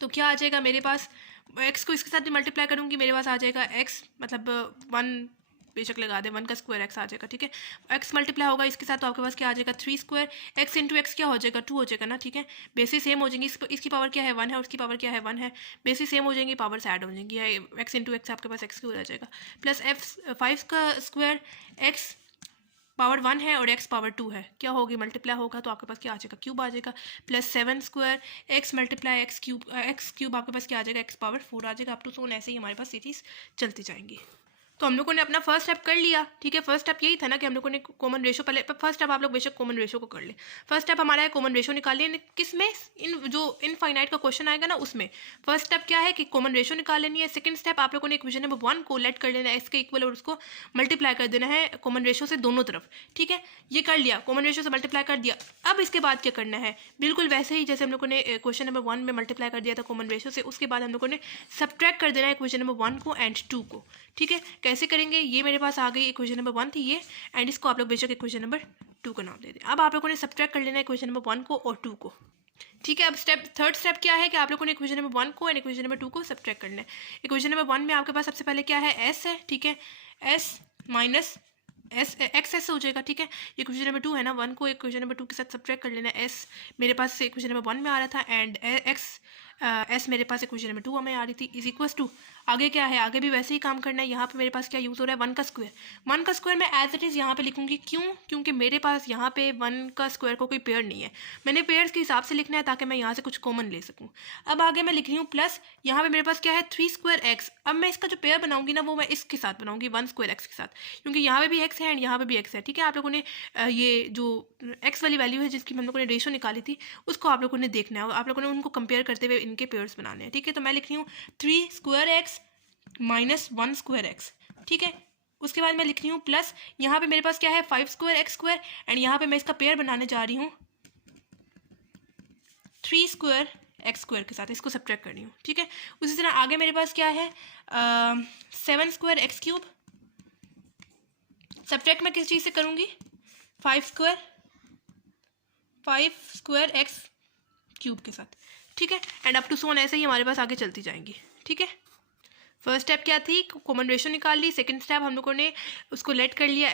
तो क्या आ जाएगा मेरे पास? x को इसके साथ भी मल्टीप्लाई करूंगी, मेरे पास आ जाएगा x, मतलब 1 बेशक लगा दे, 1 का स्क्वायर x आ जाएगा। ठीक है, x मल्टीप्लाई होगा इसके साथ तो आपके पास क्या आ जाएगा? 3² x इंटू एक्स क्या हो जाएगा? 2 हो जाएगा ना। ठीक है, बेसिस सेम हो जाएंगी, इसकी पावर क्या है? 1 है, उसकी पावर क्या है? 1 है। बेसिस सेम हो जाएंगी, पावर्स ऐड हो जाएंगी, x इंटू एक्स आपके पास x क्यूब आ जाएगा, प्लस f5 का स्क्वायर x पावर 1 है और x पावर 2 है, क्या होगी? मल्टीप्लाई होगा तो आपके पास क्या आ जाएगा? क्यूब आ जाएगा, plus 7² x multiply x cube आपके पास क्या आ जाएगा? x पावर 4 आ जाएगा, अप टू सोन। ऐसे ही हमारे पास सीरीज चलती जाएंगी। तो हम लोगों ने अपना फर्स्ट स्टेप कर लिया। ठीक है, फर्स्ट स्टेप यही था ना कि हम लोगों ने कॉमन रेशो, पहले फर्स्ट स्टेप आप लोग बेशक कॉमन रेशो को कर ले। फर्स्ट स्टेप हमारा है कॉमन रेशो निकालिए, किस में? इन जो इनफाइनाइट का क्वेश्चन आएगा ना उसमें। फर्स्ट स्टेप क्या है कि कॉमन रेशो निकाल लेनी है। सेकंड स्टेप आप लोगों ने इक्वेशन नंबर 1 को लेट कर लेना है x के इक्वल और उसको मल्टीप्लाई कर देना है कॉमन रेशो से दोनों तरफ। ठीक है, ये कर लिया, कॉमन रेशो से मल्टीप्लाई कर दिया। अब इसके बाद क्या करना है? बिल्कुल वैसे ही जैसे हम लोगों ने क्वेश्चन नंबर 1 में मल्टीप्लाई कर दिया था कॉमन रेशो से, उसके बाद हम लोगों ने सब्ट्रैक्ट कर देना है क्वेश्चन नंबर 1 को एंड 2 को। ठीक है, कैसे करेंगे? ये मेरे पास आ गई इक्वेशन नंबर 1 थी ये, एंड इसको आप लोग बेशक इक्वेशन नंबर 2 का नाम दे दें। अब आप लोगों ने सब्ट्रैक्ट कर लेना है इक्वेशन नंबर 1 को और 2 को। ठीक है, अब थर्ड स्टेप क्या है कि आप लोगों ने इक्वेशन नंबर 1 को एंड इक्वेशन नंबर 2 को सब्ट्रैक्ट करना है। इक्वेशन नंबर 1 में आपके पास सबसे पहले क्या है? s है। ठीक है, s माइनस एक्स हो जाएगा। ठीक है, इक्वेशन नंबर 2 है ना, 1 को इक्वेशन नंबर 2 के साथ सब्ट्रैक्ट कर लेना है। s मेरे पास से इक्वेशन नंबर 1 में आ रहा था एंड s मेरे पास इक्वेशन नंबर 2 में आ रही थी, इज इक्वल टू आगे क्या है? आगे भी वैसे ही काम करना है। यहाँ पे मेरे पास क्या यूज़ हो रहा है? 1 का स्क्वायर। 1 का स्क्वायर मैं एज इट इज़ यहाँ पे लिखूंगी, क्यों? क्योंकि मेरे पास यहाँ पे 1 का स्क्वायर को कोई पेयर नहीं है, मैंने पेयर्स के हिसाब से लिखना है ताकि मैं यहाँ से कुछ कॉमन ले सकूँ। अब आगे मैं लिख रही हूँ प्लस, यहाँ पे मेरे पास क्या है? 3² x। अब मैं इसका जो पेयर बनाऊंगी ना वो मैं इसके साथ बनाऊंगी 1² x के साथ, क्योंकि यहाँ पे भी x है एंड यहाँ पे भी x है। ठीक है, आप लोगों ने ये जो x वाली वैल्यू है जिसकी हम लोगों ने रेशो निकाली थी उसको आप लोगों ने देखना है, आप लोगों ने उनको कंपेयर करते हुए इनके पेयर्स बनाने हैं। ठीक है, तो मैं लिख रही हूँ 3² x माइनस 1² x। ठीक है, उसके बाद मैं लिख रही हूँ प्लस, यहाँ पे मेरे पास क्या है? 5² x² एंड यहाँ पे मैं इसका पेयर बनाने जा रही हूँ 3² x² के साथ, इसको सब्ट्रैक्ट कर रही हूँ। ठीक है, उसी तरह आगे मेरे पास क्या है? 7² x³ सब्ट्रैक्ट मैं किस चीज़ से करूँगी? 5² x³ के साथ। ठीक है, and up to so on. ऐसे ही हमारे पास आगे चलती जाएंगी। ठीक है, फर्स्ट स्टेप क्या थी? कॉमन रेशो निकाल ली। सेकंड स्टेप हम लोगों ने उसको लेट कर लिया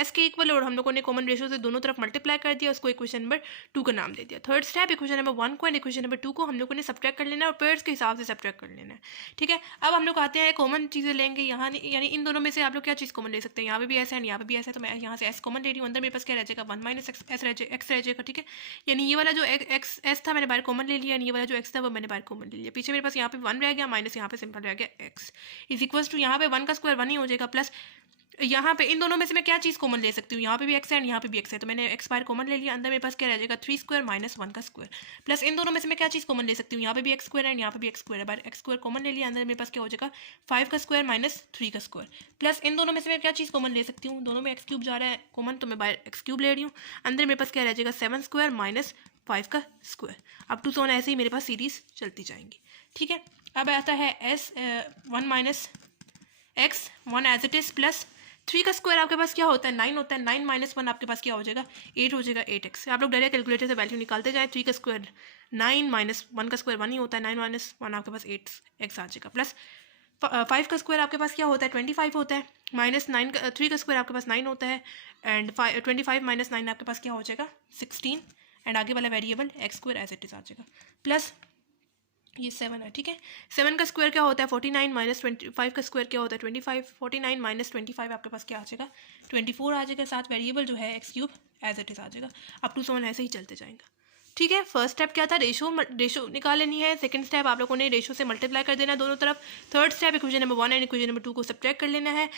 s के इक्वल और हम लोगों ने कॉमन रेशो से दोनों तरफ मल्टीप्लाई कर दिया, उसको इक्वेशन नंबर 2 का नाम दे दिया। थर्ड स्टेप इक्वेशन नंबर 1 को एंड इक्वेशन नंबर 2 को हम लोगों ने सब्ट्रैक्ट कर लेना है और पेयर्स के हिसाब से सब्ट्रैक्ट कर लेना है। ठीक है, अब हम लोग आते हैं कॉमन चीज़ें लेंगे यहाँ, यानी इन दोनों में से आप लोग क्या चीज़ कॉमन ले सकते हैं? यहाँ पे भी s है यहाँ पे भी s है, तो मैं यहाँ से s कॉमन ले रही हूँ। अंदर मेरे पास क्या रह जाएगा? 1 माइनस x रह जाएगा। ठीक है, यानी ये वाला जो s था मैंने बाहर कॉमन ले लिया, ये वाला जो x था वो मैंने बाहर कॉमन ले लिया। पीछे मेरे पास यहाँ पे 1 रह गया, माइनस यहाँ पे सिंपल रह गया x इज इक्वल टू यहाँ पे 1 का स्क्वायर 1 ही हो जाएगा, प्लस यहाँ पे इन दोनों में से मैं क्या चीज़ कॉमन ले सकती हूँ, यहाँ पे भी x है एंड यहाँ पे भी x है, तो मैंने x बार कॉमन ले लिया, अंदर मेरे पास क्या रह जाएगा 3 स्क्वायर माइनस 1 का स्क्वायर, प्लस इन दोनों में से मैं क्या चीज़ कॉमन ले सकती हूँ, यहाँ पे भी x स्क्वायर है एंड यहाँ पे भी x स्क्वायर है, बार x स्क्वायर कॉमन ले लिया, अंदर मेरे पास क्या हो जाएगा 5 का स्क्वायर माइनस 3 का स्क्वायर, प्लस इन दोनों में से मैं क्या चीज़ कॉमन ले सकती हूँ, दोनों में x क्यूब जा रहा है कॉमन, तो मैं बाय x क्यूब ले रही हूँ, अंदर मेरे पास क्या रह जाएगा 7 स्क्वायर माइनस 5 का स्क्वायर, अप टू सोन ऐसे ही मेरे पास सीरीज चलती जाएंगी। ठीक है, अब आता है s 1 minus x 1 as it is plus 3 का स्क्वायर आपके पास क्या होता है 9 होता है, 9 माइनस 1 आपके पास क्या हो जाएगा 8 हो जाएगा, 8x। आप लोग डायरेक्ट कैलकुलेटर से वैल्यू निकालते जाएं, 3 का स्क्वायर 9 माइनस 1 का स्क्वायर 1 ही होता है, 9 माइनस 1 आपके पास 8x आ जाएगा, प्लस 5 का स्क्वायर आपके पास क्या होता है 25 होता है, माइनस 9 का 3 का स्क्वायर आपके पास 9 होता है एंड 25 माइनस 9 आपके पास क्या हो जाएगा 16 एंड आगे वाला variable x square as it is आ जाएगा, प्लस ये 7 है। ठीक है, 7 का स्क्वायर क्या होता है 49 माइनस 25 का स्क्वायर क्या होता है 25, 49 माइनस 25 आपके पास क्या आ जाएगा 24 आ जाएगा, साथ वेरिएबल जो है x cube as it is आ जाएगा, अप टू 7 ऐसे ही चलते जाएंगे। ठीक है, फर्स्ट स्टेप क्या था रेशो निकाल लेनी है, सेकंड स्टेप आप लोगों ने रेशो से मल्टीप्लाई कर देना दोनों तरफ, third step equation number 1 and equation number 2 को सब्ट्रैक्ट कर लेना है,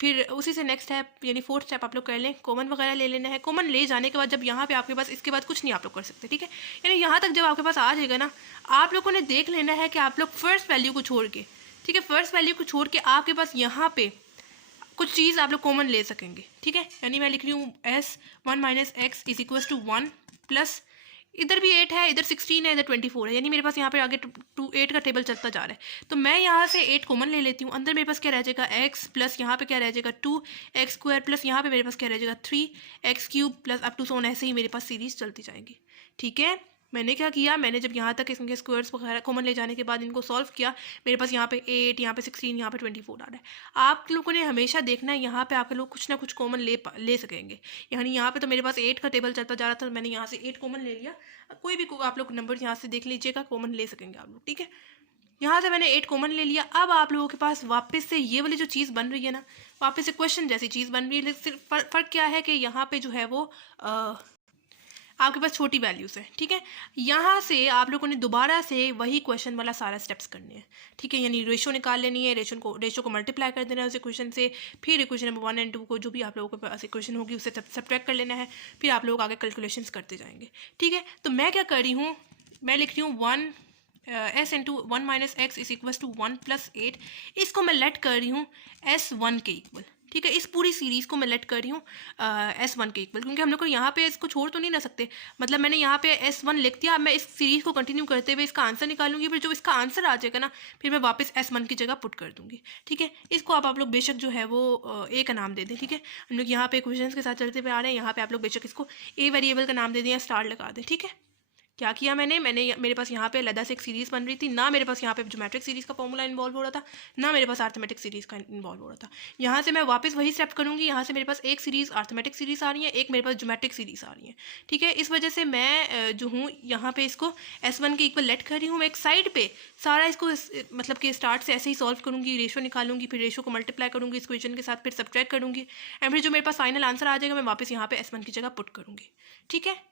फिर उसी से नेक्स्ट स्टेप यानी फोर्थ स्टेप आप लोग कर लें, कॉमन वगैरह ले लेना है, कॉमन ले जाने के बाद जब यहाँ पे आपके पास इसके बाद कुछ नहीं आप लोग कर सकते। ठीक है, यानी यहाँ तक जब आपके पास आ जाएगा ना, आप लोगों ने देख लेना है कि आप लोग फर्स्ट वैल्यू को छोड़ के, ठीक है, फर्स्ट वैल्यू को छोड़ के आपके पास यहाँ पे कुछ चीज़ आप लोग कॉमन ले सकेंगे। ठीक है, यानी मैं लिख रही हूँ s 1 minus x is equal to 1 plus इधर भी 8 है, इधर 16 है, इधर 24 है, यानी मेरे पास यहाँ पे आगे 8 का टेबल चलता जा रहा है, तो मैं यहाँ से 8 कॉमन ले लेती हूँ, अंदर मेरे पास क्या रह जाएगा x प्लस यहाँ पे क्या रह जाएगा 2x स्क्वायर प्लस यहाँ पे मेरे पास क्या रह जाएगा 3x cube plus up to so on ऐसे ही मेरे पास सीरीज चलती जाएंगी। ठीक है, मैंने क्या किया, मैंने जब यहाँ तक इसके स्क्वायर्स वगैरह कॉमन ले जाने के बाद इनको सॉल्व किया, मेरे पास यहाँ पे 8, यहाँ पे 16, यहाँ पे 24 आ रहा है। आप लोगों ने हमेशा देखना है यहाँ पे आपके लोग कुछ ना कुछ कॉमन ले सकेंगे, यानी यहाँ पे तो मेरे पास 8 का टेबल चलता जा रहा था, मैंने यहाँ से 8 कॉमन ले लिया, कोई भी आप लोग नंबर यहाँ से देख लीजिएगा कॉमन ले सकेंगे आप लोग। ठीक है, यहाँ से मैंने 8 कॉमन ले लिया, अब आप लोगों के पास वापस से ये वाली जो चीज़ बन रही है ना, वापस से क्वेश्चन जैसी चीज़ बन रही है, सिर्फ फ़र्क क्या है कि यहाँ पे जो है वो आपके पास छोटी वैल्यूज़ है। ठीक है, यहाँ से आप लोगों ने दोबारा से वही क्वेश्चन वाला सारा स्टेप्स करने हैं। ठीक है, यानी रेशो निकाल लेनी है, रेशो को मल्टीप्लाई कर देना है उस इक्वेशन से, फिर इक्वेशन नंबर 1 एंड 2 को जो भी आप लोगों के पास इक्वेशन होगी उससे सब्ट्रैक्ट कर लेना है, फिर आप लोग आगे कैलकुलेशंस करते जाएंगे। ठीक है, तो मैं क्या कर रही हूँ, मैं लिख रही हूँ 1 s into 1 minus x is equal to 1 plus 8, इसको मैं लेट कर रही हूँ s1 के इक्वल। ठीक है, इस पूरी सीरीज़ को मैं लेट कर रही हूँ s1 के इक्वल, क्योंकि हम लोग को यहाँ पे इसको छोड़ तो नहीं ना सकते, मतलब मैंने यहाँ पे s1 लिख दिया, अब मैं इस सीरीज़ को कंटिन्यू करते हुए इसका आंसर निकालूंगी, फिर जो इसका आंसर आ जाएगा ना, फिर मैं वापस s1 की जगह पुट कर दूंगी। ठीक है, इसको आप लोग बेशक जो है वो a का नाम दे दें। ठीक है, हम लोग यहाँ पे इक्वेशंस के साथ चलते हुए आ रहे हैं, यहाँ पे आप लोग बेशक इसको a वेरिएबल का नाम दे दें या स्टार लगा दें। ठीक है, क्या किया मैंने मेरे पास यहाँ पे अलग से एक सीरीज़ बन रही थी, ना मेरे पास यहाँ पे ज्योमेट्रिक सीरीज़ का फॉर्मूला इन्वॉल्व हो रहा था, ना मेरे पास अर्थमेटिक सीरीज़ का इन्वॉल्व हो रहा था। यहाँ से मैं वापस वही स्टेप करूँगी, यहाँ से मेरे पास एक सीरीज़ अर्थमेटिक सीरीज़ आ रही है, एक मेरे पास ज्योमेट्रिक सीरीज़ आ रही है। ठीक है, इस वजह से मैं जो हूँ यहाँ पे इसको s1 के इक्वल लेट कर रही हूँ, मैं एक साइड पे सारा इसको मतलब कि स्टार्ट से ऐसे ही सॉल्व करूँगी, रेशो निकालूंगी, फिर रेशो को मल्टीप्लाई करूँगी इस इक्वेशन के साथ, फिर सब्ट्रैक्ट करूँगी एंड फिर जो मेरे पास फाइनल आंसर आ जाएगा मैं वापस यहाँ पे s1 की जगह पुट करूँगी। ठीक है,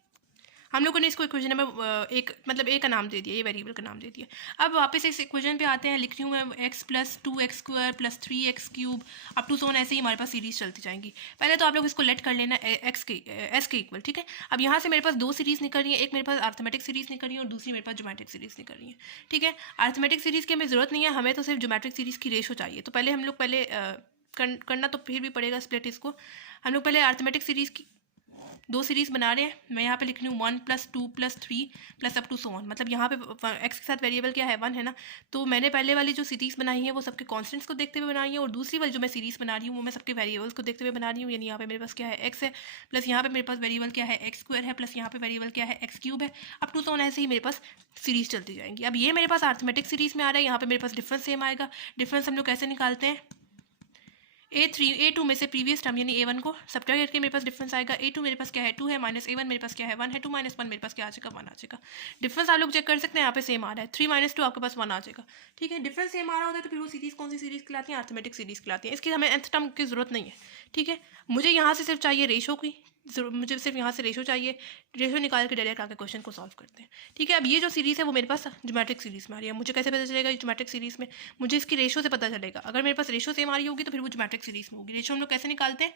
हम लोगों ने इसको इक्वेशन नंबर एक मतलब ए का नाम दे दिया, ये वेरिएबल का नाम दे दिया। अब वापस इस इक्वेशन पे आते हैं, लिख रही हूँ मैं x plus 2x square plus 3x cube up to so on ऐसे ही हमारे पास सीरीज चलती जाएंगी। पहले तो आप लोग इसको लेट कर लेना s के इक्वल। ठीक है, अब यहाँ से मेरे पास दो सीरीज़ निकल रही है, एक मेरे पास अर्थमेटिक सीरीज़ निकल रही है और दूसरी मेरे पास ज्योमेट्रिक सीरीज़ निकल रही है। ठीक है, अर्थमेटिक सीरीज़ की हमें ज़रूरत नहीं है, हमें तो सिर्फ ज्योमेट्रिक सीरीज़ की रेशो चाहिए, तो पहले हम लोग करना तो फिर भी पड़ेगा स्प्लिट इसको। हम लोग पहले अर्थमेटिक सीरीज़ की दो सीरीज़ बना रहे हैं, मैं यहाँ पे लिख रही हूँ 1 plus 2 plus 3 plus up to so on, मतलब यहाँ पे x के साथ वेरिएबल क्या है 1 है ना, तो मैंने पहले वाली जो सीरीज़ बनाई है वो सबके कॉन्स्टेंट्स को देखते हुए बनाई है, और दूसरी वाली जो मैं सीरीज़ बना रही हूँ वो मैं सबके वेरिएबल्स को देखते हुए बना रही हूँ। यानी यहाँ पे मेरे पास क्या है x है, प्लस यहाँ पे मेरे पास वेरिएबल क्या है x स्क्वायर है, प्लस यहाँ पे वेरिएबल क्या है x क्यूब है, अप टू सो ऑन ऐसे ही मेरे पास सीरीज़ चलती जाएंगी। अब ये मेरे पास अर्थमेटिक सीरीज़ में आ रहा है, यहाँ पे मेरे पास डिफरेंस सेम आएगा। डिफरेंस हम लोग कैसे निकालते हैं, a2 में से प्रीवियस टर्म यानी a1 को सब्ट्रैक्ट करके मेरे पास डिफरेंस आएगा। a2 मेरे पास क्या है 2 है, माइनस a1 मेरे पास क्या है 1 है, 2 माइनस 1 मेरे पास क्या आ जाएगा 1 आ जाएगा। डिफरेंस आप लोग चेक कर सकते हैं, यहाँ पे सेम आ रहा है, 3 माइनस 2 आपके पास 1 आ जाएगा। ठीक है, डिफरेंस सेम आ रहा होता है तो फिर वो सीरीज़ कौन सी सीरीज़ कहलाती है, अर्थमेटिक सीरीज़ कहलाती है। इसकी हमें nth टर्म की जरूरत नहीं है। ठीक है, मुझे यहाँ से सिर्फ चाहिए रेशो की, मुझे सिर्फ यहाँ से रेशो चाहिए, रेशो निकाल के डायरेक्ट आके क्वेश्चन को सॉल्व करते हैं। ठीक है, अब ये जो सीरीज़ है वो मेरे पास ज्योमेट्रिक सीरीज़ में आ रही है। मुझे कैसे पता चलेगा ज्योमेट्रिक सीरीज़ में? मुझे इसकी रेशो से पता चलेगा। अगर मेरे पास रेशो सेम आ रही होगी तो फिर वो ज्योमेट्रिक सीरीज़ में होगी। रेशो हम लोग कैसे निकालते हैं?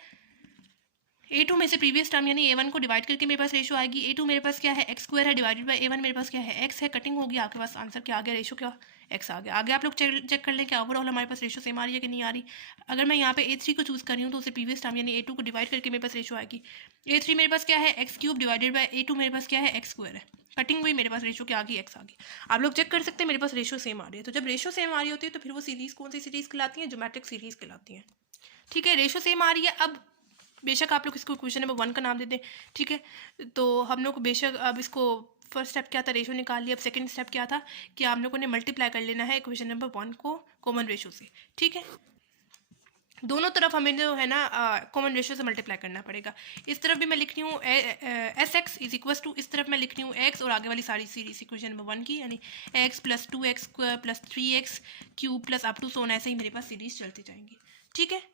A2 में से प्रीवियस टर्म यानी A1 को डिवाइड करके मेरे पास रेशो आएगी। A2 मेरे पास क्या है, एक्स स्क्वायर है, डिवाइडेड बाय A1 मेरे पास क्या है, x है। कटिंग होगी, आपके पास आंसर क्या आ गया, रेशो क्या, x आ गया। आगे आप लोग चेक कर लें क्या ओवरऑल हमारे पास रेशो सेम आ रही है कि नहीं आ रही। अगर मैं यहाँ पे A3 को चूज़ कर रही हूँ तो उसे प्रीवियस टर्म यानी A2 को डिवाइड करके मेरे पास रेशो आएगी। A3 मेरे पास क्या है, x cube, divided by A2 मेरे पास क्या है, एक्स स्क्वायर है। कटिंग हुई, मेरे पास रेशो क्या आ गई, x आ गई। आप लोग चेक कर सकते हैं मेरे पास रेशो सेम आ रही है। तो जब रेशो सेम आ रही होती है तो फिर वो सीरीज़ कौन सी सीरीज़ कहलाती है, ज्योमेट्रिक सीरीज़ कहलाती है। ठीक है, रेशो सेम आ रही है। अब बेशक आप लोग इसको क्वेश्चन नंबर 1 का नाम दे दें। ठीक है, तो हम लोग बेशक अब इसको फर्स्ट स्टेप क्या था, रेशो निकाल लिया। अब सेकंड स्टेप क्या था कि आप लोगों ने मल्टीप्लाई कर लेना है क्वेश्चन नंबर 1 को कॉमन रेशो से। ठीक है, दोनों तरफ हमें जो है ना कॉमन रेशो से मल्टीप्लाई करना पड़ेगा। इस तरफ भी मैं लिख रही हूँ S x is equal to, इस तरफ मैं लिख रही हूँ एक्स और आगे वाली सारी सीरीज इक्वेशन नंबर 1 की यानी x plus 2x square plus 3x cube plus up to so on, ऐसे ही मेरे पास सीरीज चलती जाएंगी। ठीक है,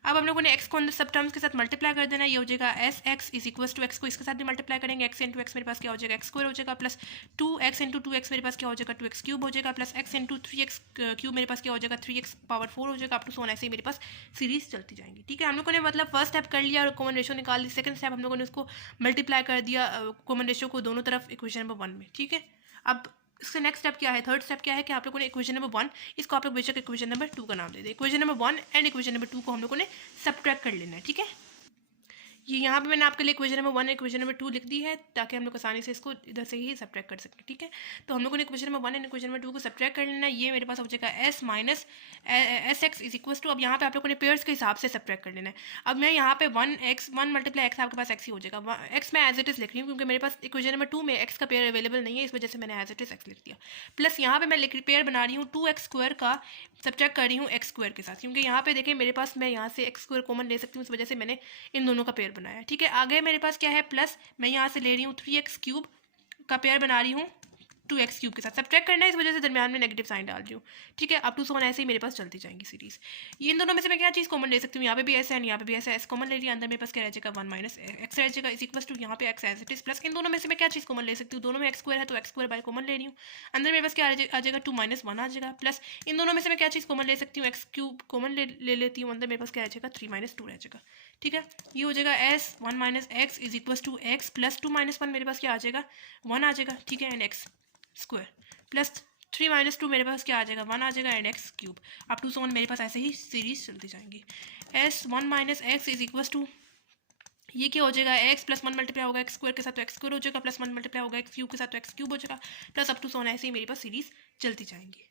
अब हम लोगों ने x को अंदर सब टर्म्स के साथ मल्टीप्लाई कर देना। ये हो जाएगा S x is equal to x को इसके साथ भी मल्टीप्लाई करेंगे, एक्स इंटू एक्स मेरे पास क्या हो जाएगा, एक्स स्क्वायर हो जाएगा, प्लस 2x इंटू 2x मेरे पास क्या हो जाएगा, 2x क्यूब हो जाएगा, plus x into 3x cube मेरे पास क्या हो जाएगा, 3x पावर 4 हो जाएगा, अप टू सो ऑन, ऐसे ही मेरे पास सीरीज चलती जाएंगी। ठीक है, हम लोगों ने मतलब फर्स्ट स्टेप कर लिया और कॉमन रेशो निकाल ली। सेकंड स्टेप हम लोगों ने उसको मल्टीप्लाई कर दिया कॉमन रेशो को दोनों तरफ इक्वेशन नंबर 1 में। ठीक है, अब इसका नेक्स्ट स्टेप क्या है, थर्ड स्टेप क्या है कि आप लोगों ने इक्वेशन नंबर 1 इसको आप लोग बेशक इक्वेशन नंबर 2 का नाम दे दें। Equation number 1 and equation number 2 को हम लोगों ने सब्ट्रैक्ट कर लेना है। ठीक है, ये यहाँ पे मैंने आपके लिए इक्वेशन नंबर 1 इक्वेशन नंबर 2 लिख दी है ताकि हम लोग आसानी से इसको इधर से ही सब्ट्रैक्ट कर सकें। ठीक है, तो हम लोगों ने equation number 1 and equation number 2 को सब्ट्रैक्ट कर लेना है। ये मेरे पास हो जाएगा s minus S x is equal to, अब यहाँ पे आप लोगों ने पेयर्स के हिसाब से सब्ट्रैक्ट कर लेना है। अब मैं यहाँ पे 1 मल्टीप्लाई एक्स, आपके पास x ही हो जाएगा। x मैं एज इट इज़ लिख रही हूँ क्योंकि मेरे पास इक्वेशन नंबर 2 में x का पेयर अवेलेबल नहीं है, इस वजह से मैंने एज इट इज़ x लिख दिया। प्लस यहाँ पे मैं पेयर बना रही हूँ 2x स्क्वायर का, सब्ट्रैक्ट कर रही हूँ x स्क्वायर के साथ, क्योंकि यहाँ पे देखें मेरे पास मैं यहाँ से x स्क्वायर कॉमन ले सकती हूँ, इस वजह से मैंने इन दोनों का पेयर बनाया। ठीक है, आगे मेरे पास क्या है, प्लस मैं यहाँ से ले रही हूँ 3x क्यूब का पेयर बना रही हूँ 2x क्यूब के साथ, सब्ट्रैक्ट करना है, इस वजह से दरमियान में नेगेटिव साइन डाल रही हूँ। ठीक है, अप टू सो ऐसे ही मेरे पास चलती जाएंगी सीरीज। ये इन दोनों में से मैं क्या चीज़ कॉमन ले सकती हूँ, यहाँ पे भी ऐसा है यहाँ पे भी ऐसा, एस कॉमन ले लिया, अंदर मेरे पास क्या रह जाएगा 1 माइनस एक्स रह जाएगा, इज इक्वल टू यहाँ पे X as it is, plus इन दोनों में से मैं क्या चीज़ कॉमन ले सकती हूँ, दोनों में एक्स स्क्वायर है तो एक्स स्क्वायर बाय कॉमन ले रही हूँ, अंदर मेरे पास क्या आ जाएगा 2 माइनस 1 आ जाएगा, प्लस इन दोनों में से मैं क्या चीज़ कॉमन ले सकती हूँ, एक्स क्यूब कॉमन ले लेती हूँ, अंदर मेरे पास क्या आ जाएगा 3 माइनस 2 रह जाएगा। ठीक है, ये हो जाएगा S 1 minus x is equal to x plus 2 minus 1 मेरे पास क्या आ जाएगा 1 आ जाएगा। ठीक है, and x square plus 3 minus 2 मेरे पास क्या आ जाएगा 1 आ जाएगा, and x cube up to so on, मेरे पास ऐसे ही सीरीज चलती जाएंगी। S 1 minus x is equal to, ये क्या हो जाएगा एक्स प्लस 1 मल्टीप्लाई होगा एक्स स्क्वायर के साथ तो एक्स स्क्वायर हो जाएगा, प्लस 1 मल्टीप्लाई होगा एक्स क्यूब के साथ तो एक्स क्यूब हो जाएगा, plus up to so on, ऐसे ही मेरे पास सीरीज चलती जाएंगी।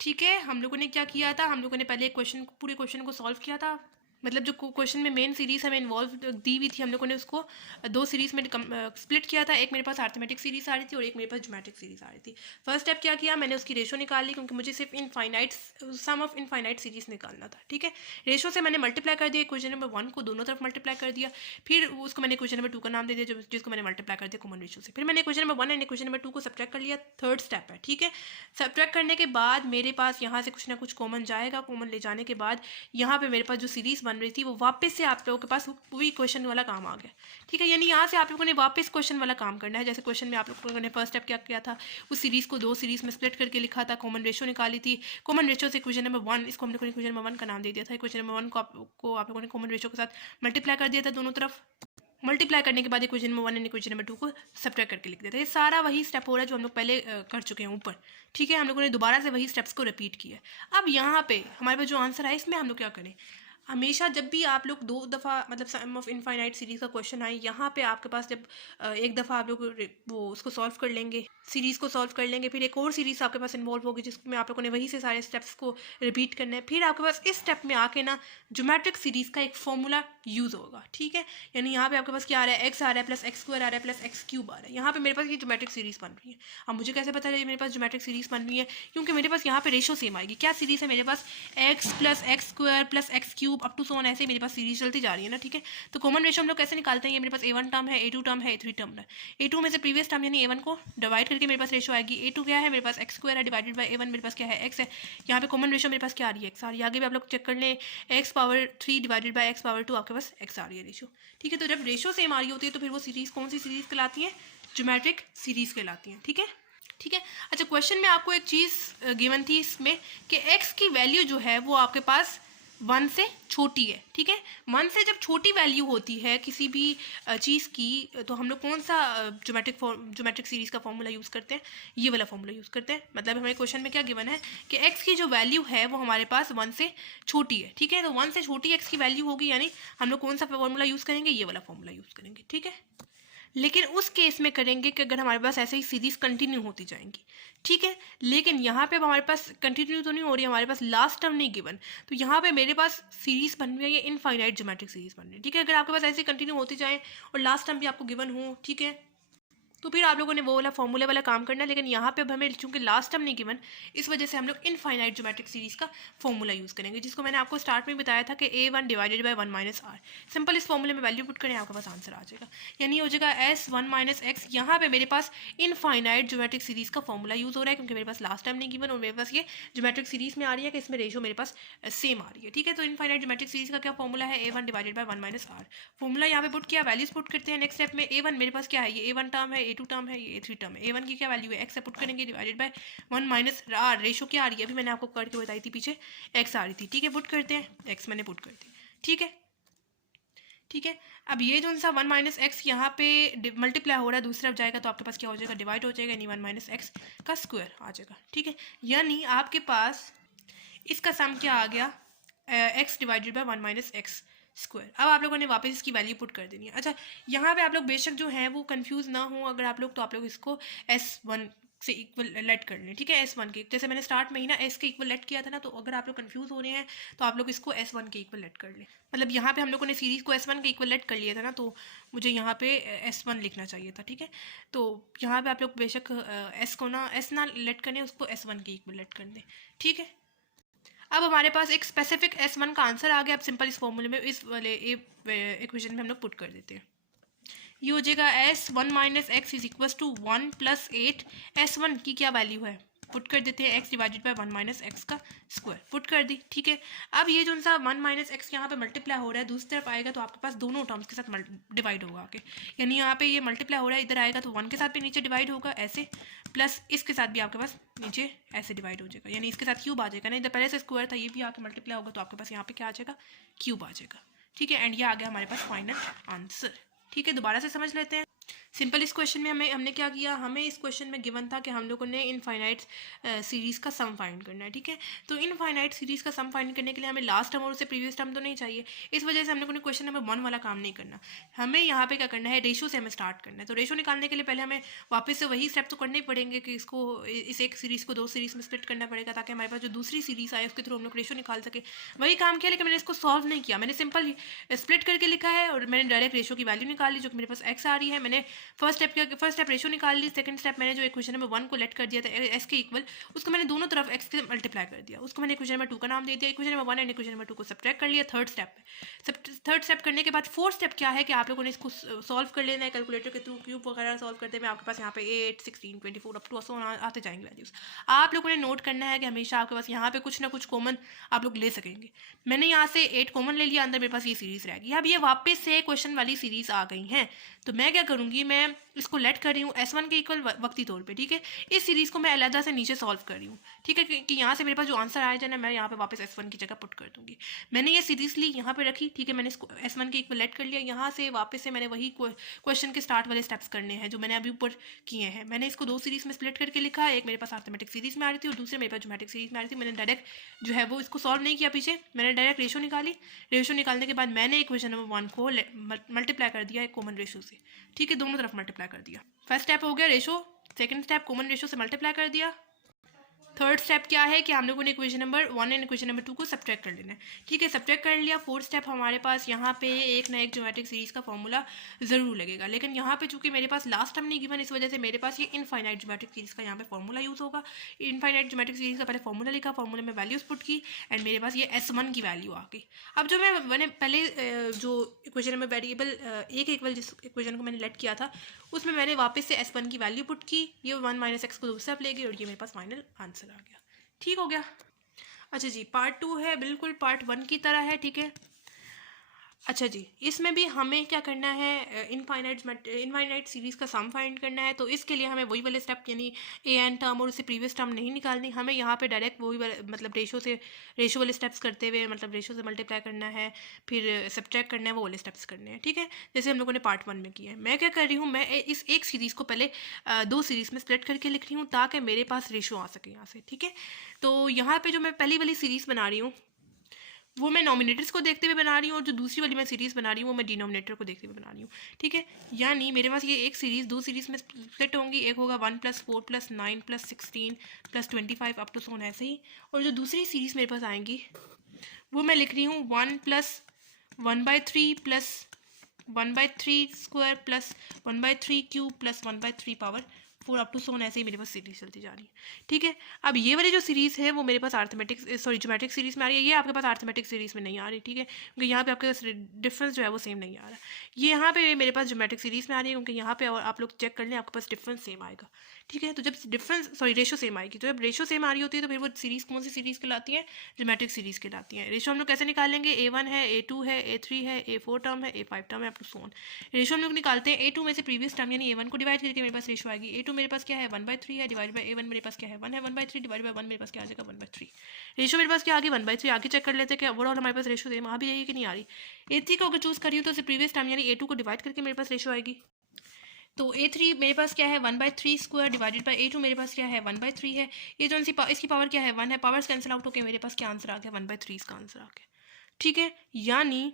ठीक है, हम लोगों ने क्या किया था, हम लोगों ने पहले पूरे क्वेश्चन को सॉल्व किया था, मतलब जो क्वेश्चन में मेन सीरीज़ हमें इन्वॉल्व दी हुई थी, हम लोगों ने उसको 2 सीरीज़ में स्प्लिट किया था। एक मेरे पास अर्थमेटिक सीरीज़ आ रही थी और एक मेरे पास ज्योमेट्रिक सीरीज़ आ रही थी। फर्स्ट स्टेप क्या किया, मैंने उसकी रेशो निकाल ली क्योंकि मुझे सिर्फ infinite sum of infinite series निकालना था। ठीक है, रेशो से मैंने मल्टीप्लाई कर दिया, क्वेश्चन नंबर 1 को दोनों तरफ मल्टीप्लाई कर दिया, फिर उसको मैंने क्वेश्चन नंबर 2 का नाम दे दिया जिसको मैंने मल्टीप्लाई कर दिया कॉमन रेशो से, फिर मैंने question number 1 and question number 2 को सब्ट्रैक्ट कर लिया। थर्ड स्टेप है। ठीक है, सब्ट्रैक्ट करने के बाद मेरे पास यहाँ से कुछ ना कुछ कॉमन जाएगा, कॉमन ले जाने के बाद यहाँ पे मेरे पास जो सीरीज़ बन रही थी वो वापस से आप लोगों के पास वही क्वेश्चन वाला काम आ गया। ठीक है, यानी यहाँ से आप लोगों ने वापस क्वेश्चन वाला काम करना है। जैसे क्वेश्चन में आप लोगों ने फर्स्ट स्टेप क्या किया था, उस सीरीज़ को 2 सीरीज़ में स्प्लिट करके लिखा था, कॉमन रेशो निकाली थी, कॉमन रेशो से क्वेश्चन नंबर 1, इसको हम लोगों ने क्वेश्चन नंबर 1 का नाम दे दिया था, क्वेश्चन नंबर 1 को आप लोगों ने कॉमन रेशो के साथ मल्टीप्लाई कर दिया था, दोनों तरफ मल्टीप्लाई करने के बाद question number 1 and question number 2 को सब्ट्रैक्ट करके लिख देते हैं। ये सारा वही स्टेप हो रहा है जो हम लोग पहले कर चुके हैं ऊपर। ठीक है, हम लोगों ने दोबारा से वही स्टेप्स को रिपीट किया। अब यहाँ पे हमारे पास जो आंसर है इसमें हम लोग क्या करें, हमेशा जब भी आप लोग 2 दफ़ा मतलब सम ऑफ इनफाइनाइट सीरीज़ का क्वेश्चन आए, यहाँ पे आपके पास जब एक दफ़ा आप लोग वो उसको सॉल्व कर लेंगे, सीरीज़ को सॉल्व कर लेंगे, फिर एक और सीरीज़ आपके पास इन्वॉल्व होगी जिसमें आप लोगों ने वही से सारे स्टेप्स को रिपीट करना है। फिर आपके पास इस स्टेप में आके ना ज्योमेट्रिक सीरीज़ का एक फॉर्मूला यूज़ होगा। ठीक है, यानी यहाँ पे आपके पास क्या आ रहा है, एक्स आ रहा है प्लस एक्स स्क्वायर आ रहा है प्लस एक्स क्यूब आ रहा है। यहाँ पे मेरे पास ये ज्योमेट्रिक सीरीज़ बन रही है। अब मुझे कैसे पता चले मेरे पास ज्योमेट्रिक सीरीज़ बन रही है, क्योंकि मेरे पास यहाँ पे रेशो सेम आएगी। क्या सीरीज़ है मेरे पास, X plus X square plus X cube cube up to so on, ऐसे मेरे पास सीरीज चलती जा रही है ना, ठीक है। तो कॉमन रेशो हम लोग कैसे निकालते हैं, ये मेरे पास A1 टर्म है, A2 टर्म है, A3 टर्म है। A2 में से प्रीवियस टर्म यानी A1 को डिवाइड करके मेरे पास रेशो आएगी। A2 क्या है मेरे पास x स्क्वायर है, डिवाइडेड बाय A1 मेरे पास क्या है x है। यहाँ पे कॉमन रेशो मेरे पास क्या आ रही है, x आ रही है। आगे भी आप लोग चेक कर लें, x power 3 divided by x power 2 आपके पास x आ रही है रेशो, ठीक है। तो जब रेशो सेम आ रही होती है तो फिर वो सीरीज कौन सी सीरीज कहलाती है, ज्योमेट्रिक सीरीज कहलाती है, ठीक है, ठीक है। अच्छा, क्वेश्चन में आपको एक चीज़ गिवन थी इसमें कि x की वैल्यू जो है वो आपके पास 1 से छोटी है, ठीक है। 1 से जब छोटी वैल्यू होती है किसी भी चीज़ की, तो हम लोग कौन सा ज्योमेट्रिक सीरीज का फॉर्मूला यूज़ करते हैं, ये वाला फॉर्मूला यूज़ करते हैं। मतलब हमें क्वेश्चन में क्या गिवन है कि x की जो वैल्यू है वो हमारे पास 1 से छोटी है, ठीक है। तो 1 से छोटी x की वैल्यू होगी, यानी हम लोग कौन सा फॉर्मूला यूज़ करेंगे, ये वाला फॉर्मूला यूज़ करेंगे, ठीक है। लेकिन उस केस में करेंगे कि अगर हमारे पास ऐसे ही सीरीज कंटिन्यू होती जाएंगी, ठीक है। लेकिन यहाँ पे अब हमारे पास कंटिन्यू तो नहीं हो रही, हमारे पास लास्ट टर्म नहीं गिवन, तो यहाँ पे मेरे पास सीरीज बन रही है, ये इनफाइनाइट ज्योमेट्रिक सीरीज बन रही है, ठीक है। अगर आपके पास ऐसे कंटिन्यू होती जाए और लास्ट टर्म भी आपको गिवन हो, ठीक है, तो फिर आप लोगों ने वो वाला फॉर्मूले वाला काम करना है। लेकिन यहाँ पे अब हमें चूंकि लास्ट टर्म नहीं गिवन, इस वजह से हम लोग इनफाइनाइट ज्योमेट्रिक सीरीज का फॉर्मूला यूज़ करेंगे, जिसको मैंने आपको स्टार्ट में बताया था कि A1 divided by 1 minus r. Simple इस फॉर्मूले में वैल्यू पुट करें, आपके पास आंसर आ जाएगा, यानी हो जाएगा S1 माइनस एक्स। यहाँ पे मेरे पास इनफाइनाइट ज्योमेट्रिक सीरीज का फॉर्मूला यूज़ हो रहा है, क्योंकि मेरे पास लास्ट टाइम नहीं गिवन और मेरे पास ये ज्योमेट्रिक सीरीज में आ रही है कि इसमें रेशो मेरे पास सेम आ रही है, ठीक है। तो इनफाइनाइट ज्योमेट्रिक सीरीज का क्या फॉर्मूला है, A1 divided by 1 minus r. Formula यहाँ पे पुट किया, वैल्यूज पुट करते हैं। नेक्स्ट स्टेप में A1 मेरे पास क्या है, ये A1 टर्म है, A2 टर्म है, ये A3 टर्म है। A1 की क्या वैल्यू है, x से पुट करेंगे, divided by 1 minus r. Ratio क्या आ रही है, अभी मैंने आपको करके बताई थी पीछे, x आ रही थी, ठीक है। पुट करते हैं, x मैंने पुट कर दी, ठीक है, ठीक है। अब ये जो सा 1 माइनस एक्स यहाँ पे मल्टीप्लाई हो रहा है, दूसरी तरफ जाएगा तो आपके पास क्या हो जाएगा, डिवाइड हो जाएगा, यानी 1 माइनस एक्स का स्क्वायर आ जाएगा, ठीक है। यानी आपके पास इसका सम क्या आ गया, x divided by 1 minus x square. अब आप लोगों ने वापस इसकी वैल्यू पुट कर देनी है। अच्छा, यहाँ पे आप लोग बेशक जो है वो कंफ्यूज ना हो अगर आप लोग, तो आप लोग इसको S1 से इक्वल लेट कर लें, ठीक है। S1 के, जैसे मैंने स्टार्ट में ही ना S के इक्वल लेट किया था ना, तो अगर आप लोग कंफ्यूज हो रहे हैं तो आप लोग इसको S1 के इक्वल लेट कर लें। मतलब यहाँ पे हम लोगों ने सीरीज को S1 के इक्वल लेट कर लिया था ना, तो मुझे यहाँ पे S1 लिखना चाहिए था, ठीक है। तो यहाँ पे आप लोग बेशक S को ना S ना लेट करें, उसको S1 के इक्वल लेट कर दें, ठीक है। अब हमारे पास एक स्पेसिफिक S1 का आंसर आ गया। अब सिंपल इस फॉर्मूले में, इस वाले इक्वेशन में हम लोग पुट कर देते हैं। ये हो जाएगा S1 minus x is equal to 1 plus 8। S1 की क्या वैल्यू है, पुट कर देते हैं, x divided by 1 minus x का स्क्वायर, पुट कर दी, ठीक है। अब ये जो सा 1 माइनस एक्स यहाँ पे मल्टीप्लाई हो रहा है, दूसरी तरफ आएगा तो आपके पास दोनों टर्म्स के साथ डिवाइड होगा आके, यानी यहाँ पे ये मल्टीप्लाई हो रहा है, इधर आएगा तो 1 के साथ भी नीचे डिवाइड होगा ऐसे, प्लस इसके साथ भी आपके पास नीचे ऐसे डिवाइड हो जाएगा, यानी इसके साथ क्यूब आ जाएगा ना, इधर पहले से स्क्वायर था, ये भी आके मल्टीप्लाई होगा तो आपके पास यहाँ पे क्या आ जाएगा, क्यूब आ जाएगा, ठीक है। एंड ये आ गया हमारे पास फाइनल आंसर, ठीक है। दोबारा से समझ लेते हैं। सिंपल इस क्वेश्चन में हमने क्या किया, हमें इस क्वेश्चन में गिवन था कि हम लोगों ने इनफाइनाइट सीरीज़ का सम फाइंड करना है, ठीक है। तो इनफाइनाइट सीरीज़ का सम फाइंड करने के लिए हमें लास्ट टर्म और उससे प्रीवियस टर्म तो नहीं चाहिए, इस वजह से हम लोगों ने क्वेश्चन नंबर 1 वाला काम नहीं करना। हमें यहाँ पे क्या करना है, रेशो से हमें स्टार्ट करना है। तो रेशो निकालने के लिए पहले हमें वापस से वही स्टेप तो करने ही पड़ेंगे कि इसको इस एक सीरीज़ को 2 सीरीज़ में स्प्लिट करना पड़ेगा, ताकि हमारे पास जो दूसरी सीरीज़ आए उसके थ्रू हम लोग रेशो निकाल सके। वही काम किया, लेकिन मैंने इसको सॉल्व नहीं किया, मैंने सिंपल स्प्लिट करके लिखा है और मैंने डायरेक्ट रेशो की वैल्यू निकाल ली जो कि मेरे पास x आ रही है। मैंने फर्स्ट स्टेप रेशो निकाल ली, सेकंड स्टेप मैंने जो इक्वेशन नंबर 1 को लेट कर दिया था s के इक्वल, उसको मैंने दोनों तरफ x से मल्टीप्लाई कर दिया, उसको मैंने इक्वेशन नंबर 2 का नाम दे दिया। Equation number 1 and equation number 2 को सब्ट्रैक्ट कर लिया थर्ड स्टेप करने के बाद फोर्थ स्टेप क्या है कि आप लोगों ने इसको सॉल्व कर लेना है कैलकुलेटर के थ्रू, क्यूब वगैरह सॉल्व करते में आपके पास यहाँ पे 8, 16, 24 अप टू आते जाएंगे वैल्यूज। आप लोगों ने नोट करना है कि हमेशा आपके पास यहाँ पे कुछ ना कुछ कॉमन आप लोग ले सकेंगे। मैंने यहाँ से 8 कॉमन ले लिया, अंदर मेरे पास ये सीरीज रहेगी। अब ये वापस से क्वेश्चन वाली सीरीज आ गई हैं, तो मैं क्या करूँगी, मैं इसको लेट कर रही हूँ S1 के इक्वल वक्ती तौर पे, ठीक है। इस सीरीज़ को मैं अलग से नीचे सॉल्व कर रही हूँ, ठीक है, कि यहाँ से मेरे पास जो आंसर आया जाए ना, मैं यहाँ पे वापस S1 की जगह पुट कर दूँगी। मैंने ये सीरीज़ ली, यहाँ पे रखी, ठीक है, मैंने इसको S1 के इक्वल लेट कर लिया। यहाँ से वापस से मैंने वही क्वेश्चन के स्टार्ट वाले स्टेप्स करने हैं जो मैंने अभी ऊपर किए हैं। मैंने इसको 2 सीरीज़ में स्प्लिट करके लिखा, एक मेरे पास अर्थमेटिक सीरीज़ में आ रही थी और दूसरे मेरे पास ज्योमेट्रिक सीरीज़ में आ रही थी। मैंने डायरेक्ट जो है वो इसको सॉल्व नहीं किया पीछे, मैंने डायरेक्ट रेशो निकाली। रेशो निकालने के बाद मैंने इक्वेशन नंबर 1 को मल्टीप्लाई कर दिया एक कॉमन रेशो से, ठीक है, दोनों तरफ मल्टीप्लाई कर दिया। फर्स्ट स्टेप हो गया ratio, second step common ratio से मल्टीप्लाई कर दिया, थर्ड स्टेप क्या है कि हम लोगों ने equation number 1 and equation number 2 को सब्ट्रैक्ट कर लेना है। ठीक है, सब्ट्रैक्ट कर लिया। फोर्थ स्टेप हमारे पास यहाँ पे एक ना एक ज्योमेट्रिक सीरीज का फॉर्मूला ज़रूर लगेगा, लेकिन यहाँ पे चूंकि मेरे पास लास्ट टर्म नहीं गिवन, इस वजह से मेरे पास ये इनफाइनाइट ज्योमेट्रिक सीरीज का यहाँ पे फॉर्मूला यूज़ होगा। इनफाइनाइट ज्योमेट्रिक सीरीज का पहले फॉर्मूला लिखा, फॉर्मूले में वैल्यूज पुट की एंड मेरे पास ये S1 की वैल्यू आ गई। अब जो मैंने पहले जो इक्वेशन में वेरिएबल एक इक्वल जिस इक्वेशन को मैंने लेट किया था उसमें मैंने वापस से S1 की वैल्यू पुट की, ये 1 - x को दूसरा ले गई और ये मेरे पास फाइनल आंसर आ गया। ठीक हो गया। अच्छा जी, पार्ट 2 है, बिल्कुल पार्ट 1 की तरह है। ठीक है, अच्छा जी, इसमें भी हमें क्या करना है, इनफाइनाइट सीरीज़ का सम फाइंड करना है। तो इसके लिए हमें वही वाले स्टेप यानी ए एन टर्म और उससे प्रीवियस टर्म नहीं निकालनी, हमें यहाँ पे डायरेक्ट वही मतलब रेशो वाले स्टेप्स करते हुए मतलब रेशो से मल्टीप्लाई करना है, फिर सब्ट्रैक्ट करना है, वो वाले स्टेप्स करने हैं। ठीक है, जैसे हम लोगों ने पार्ट 1 में किया है। मैं क्या कर रही हूँ, मैं इस एक सीरीज़ को पहले 2 सीरीज़ में स्प्लिट करके लिख रही हूँ ताकि मेरे पास रेशो आ सके यहाँ से। ठीक है, तो यहाँ पर जो मैं पहली वाली सीरीज़ बना रही हूँ वो मैं नॉमिनेटर्स को देखते हुए बना रही हूँ और जो दूसरी वाली मैं सीरीज़ बना रही हूँ वो मैं डिनोमिनेटर को देखते हुए बना रही हूँ। ठीक है, यानी मेरे पास ये एक सीरीज़ 2 सीरीज़ में स्प्लिट होंगी। एक होगा 1 + 4 + 9 + 16 + 25 अप टू सो ऑन ऐसे ही, और जो दूसरी सीरीज़ मेरे पास आएंगी वो मैं लिख रही हूँ 1 + 1/3 + 1/3² + 1/3³ + 1/3 power 4 up to so on ऐसे ही मेरे पास सीरीज चलती जा रही है। ठीक है, अब ये वाली जो सीरीज़ है वो मेरे पास ज्योमेट्रिक सीरीज़ में आ रही है, ये आपके पास अरिथमेटिक सीरीज़ में नहीं आ रही। ठीक है, क्योंकि यहाँ पे आपके पास डिफरेंस जो है वो सेम नहीं आ रहा। ये यहाँ पे मेरे पास ज्योमेट्रिक सीरीज़ में आ रही है क्योंकि यहाँ पे और आप लोग चेक कर लें आपके पास डिफरेंस सेम आएगा। ठीक है, तो जब रेशो सेम आएगी, तो जब रेशो सेम आ रही होती है तो फिर वो सीरीज़ कौन सी सीरीज़ कहलाती है, ज्योमेट्रिक सीरीज़ कहलाती है। रेशो हम लोग कैसे निकालेंगे, A1 है, A2 है, A3 है, A4 टर्म है, A5 टर्म है, up to so on. Ratio हम लोग निकालते हैं A2 में से प्रीवियस टर्म यानी A1 को डिवाइड करके मेरे पास रेशो आएगी। A2 मेरे पास क्या है 1/3 है, डिवाइड बाई A1 मेरे पास क्या है 1 है, 1/3 डिवाइड बाई 1 मेरे पास क्या आ जाएगा 1/3। रेशो मेरे पास क्या आ गई 1/3। आगे चेक कर लेते हैं क्या ओवरऑल हमारे पास रेशो सेम आ भी जाएगी कि नहीं आ रही। A3 को अगर चूज करी हो तो प्रीवियस टाइम यानी A2 को डिवाइड करके मेरे पास रेशो आएगी। तो A3 मेरे पास क्या है 1/3² डिवाइडेड बाई A2 मेरे पास क्या है 1/3 है। ये जो इसकी पावर क्या है 1 है, पावर्स कैंसिल आउट होकर मेरे पास क्या आंसर आ गया 1/3 इसका आंसर आ गया। ठीक है, यानी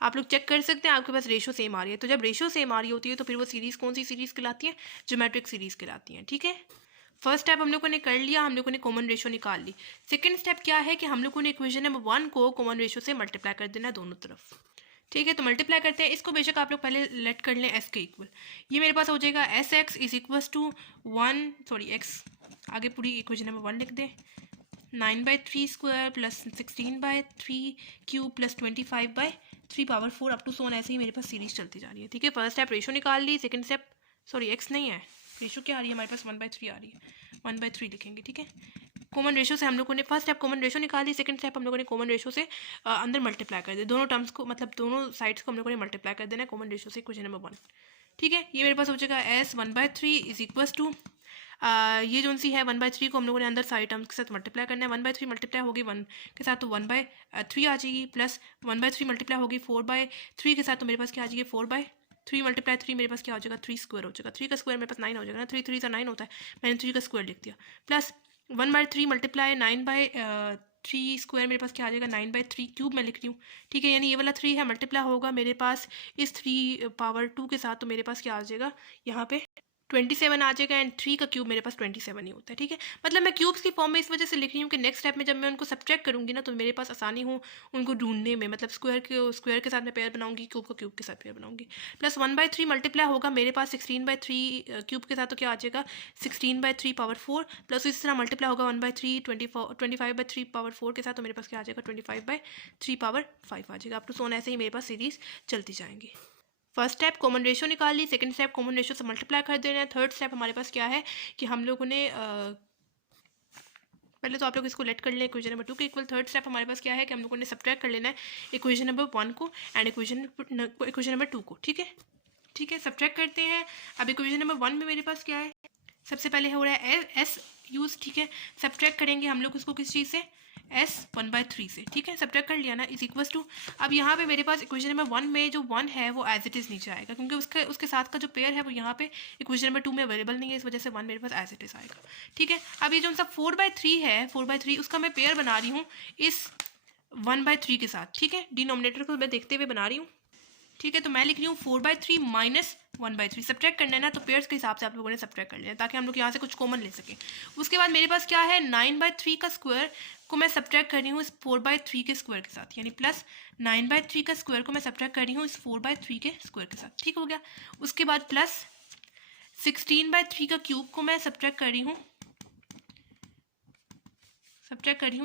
आप लोग चेक कर सकते हैं आपके पास रेशो सेम आ रही है। तो जब रेशो सेम आ रही होती है तो फिर वो सीरीज़ कौन सी सीरीज़ कहलाती है, ज्योमेट्रिक सीरीज़ कहलाती है। ठीक है, फर्स्ट स्टेप हम लोगों ने कर लिया, हम लोगों ने कॉमन रेशो निकाल ली। सेकंड स्टेप क्या है कि हम लोगों ने इक्वेशन नंबर 1 को कॉमन रेशो से मल्टीप्लाई कर देना है दोनों तरफ। ठीक है, तो मल्टीप्लाई करते हैं इसको, बेशक आप लोग पहले लेट कर लें s के इक्वल। ये मेरे पास हो जाएगा SX = 1 x आगे पूरी इक्वेशन नंबर 1 लिख दें 9/3² + 16/3³ + 25/3 power 4 up to so on ऐसे ही मेरे पास सीरीज चलती जा रही है। ठीक है, फर्स्ट स्टेप रेशो निकाल ली, सेकंड स्टेप x नहीं है, रेशो क्या आ रही है हमारे पास 1/3 आ रही है, 1/3 लिखेंगे। ठीक है, कॉमन रेशो से हम लोगों ने फर्स्ट स्टेप कॉमन रेशो निकाली, सेकंड स्टेप हम लोगों ने कॉमन रेशो से अंदर मल्टीप्लाई कर दिया, दोनों टर्म्स को मतलब दोनों साइड्स को हम लोगों ने मल्टीप्लाई कर देना है कॉमन रेशो से इक्वेशन नंबर 1। ठीक है, ये मेरे पास हो जाएगा S 1/3 = ये जो सी है 1/3 को हम लोगों ने अंदर सारे टर्म्स के साथ मल्टीप्लाई करना है। 1/3 मल्टीप्लाई होगी 1 के साथ तो 1/3 आ जाएगी, प्लस 1/3 मल्टीप्लाई होगी 4/3 के साथ तो मेरे पास क्या आ जाएगी 4/3 मल्टीप्लाई 3 मेरे पास क्या हो जाएगा 3² हो जाएगा। 3 का स्क्वायर मेरे पास 9 हो जाएगा ना, 3 3 9 होता है, मैंने 3 का स्क्वायर लिख दिया, प्लस 1/3 मल्टीप्लाई 9/3² मेरे पास क्या आ जाएगा 9/3³ मैं लिख रही हूँ। ठीक है, यानी ये वाला 3 है मल्टीप्लाई होगा मेरे पास इस 3 पावर 2 के साथ, तो मेरे पास क्या आ जाएगा यहाँ पे 27 आ जाएगा एंड 3 का क्यूब मेरे पास 27 ही होता है। ठीक है, मतलब मैं क्यूब्स की फॉर्म में इस वजह से लिख रही हूँ कि नेक्स्ट स्टेप में जब मैं उनको सब्ट्रैक्ट करूँगी ना तो मेरे पास आसानी हो उनको ढूंढने में, मतलब स्क्वायर के साथ मैं पेयर बनाऊंगी, क्यूब को क्यूब के साथ पेयर बनाऊंगी। प्लस 1/3 मल्टीप्लाई होगा मेरे पास 16/3 क्यूब के साथ, तो क्या आ जाएगा 16/3 पावर 4, प्लस इस तरह मल्टीप्लाई होगा 1/3 25/3 पावर 4 के साथ, तो मेरे पास क्या आ जाएगा 25/3 पावर 5 आ जाएगा। अब तो सोना ऐसे ही मेरे पास सीरीज चलती जाएंगी। फर्स्ट स्टेप कॉमन रेशो निकाल ली, सेकंड स्टेप कॉमन रेशो से मल्टीप्लाई कर देना है, थर्ड स्टेप हमारे पास क्या है कि हम लोगों ने पहले तो आप लोग इसको लेट कर लें इक्वेशन नंबर 2 के इक्वल। थर्ड स्टेप हमारे पास क्या है कि हम लोगों ने सब्ट्रैक्ट कर लेना है इक्वेशन नंबर 1 को एंड इक्वेशन नंबर 2 को। ठीक है, ठीक है, सब्ट्रैक्ट करते हैं। अब इक्वेशन नंबर 1 में मेरे पास क्या है, सबसे पहले हो रहा है S यूज। ठीक है, सब्ट्रैक्ट करेंगे हम लोग उसको किस चीज़ से, S 1/3 से। ठीक है, सब्ट्रैक्ट कर लिया ना, = अब यहाँ पे मेरे पास इक्वेशन नंबर 1 में जो 1 है वो एज इट इज़ नीचे आएगा क्योंकि उसके साथ का जो पेयर है वो यहाँ पे इक्वेशन नंबर 2 में अवेलेबल नहीं है, इस वजह से 1 मेरे पास एज इट इज़ आएगा। ठीक है, अब ये जो सा 4/3 है 4/3 उसका मैं पेयर बना रही हूँ इस 1/3 के साथ। ठीक है, डिनोमिनेटर को मैं देखते हुए बना रही हूँ। ठीक है, तो मैं लिख रही हूँ 4/3 माइनस 1/3। सब्ट्रैक्ट करना है ना, तो पेयर्स के हिसाब से आप लोगों ने सब्ट्रैक्ट कर लेना ताकि हम लोग यहाँ से कुछ कॉमन ले सकें। उसके बाद मेरे पास क्या है, 9/3 का स्क्वायर को मैं सब्ट्रैक्ट कर रही हूँ इस 4/3 के स्क्वायर के साथ, यानी प्लस 9/3 का स्क्वायर को मैं सब्ट्रैक्ट कर रही हूँ इस 4/3 के स्क्वायर के साथ। ठीक हो गया। उसके बाद प्लस 16/3 का क्यूब को मैं सब्ट्रैक्ट कर रही हूँ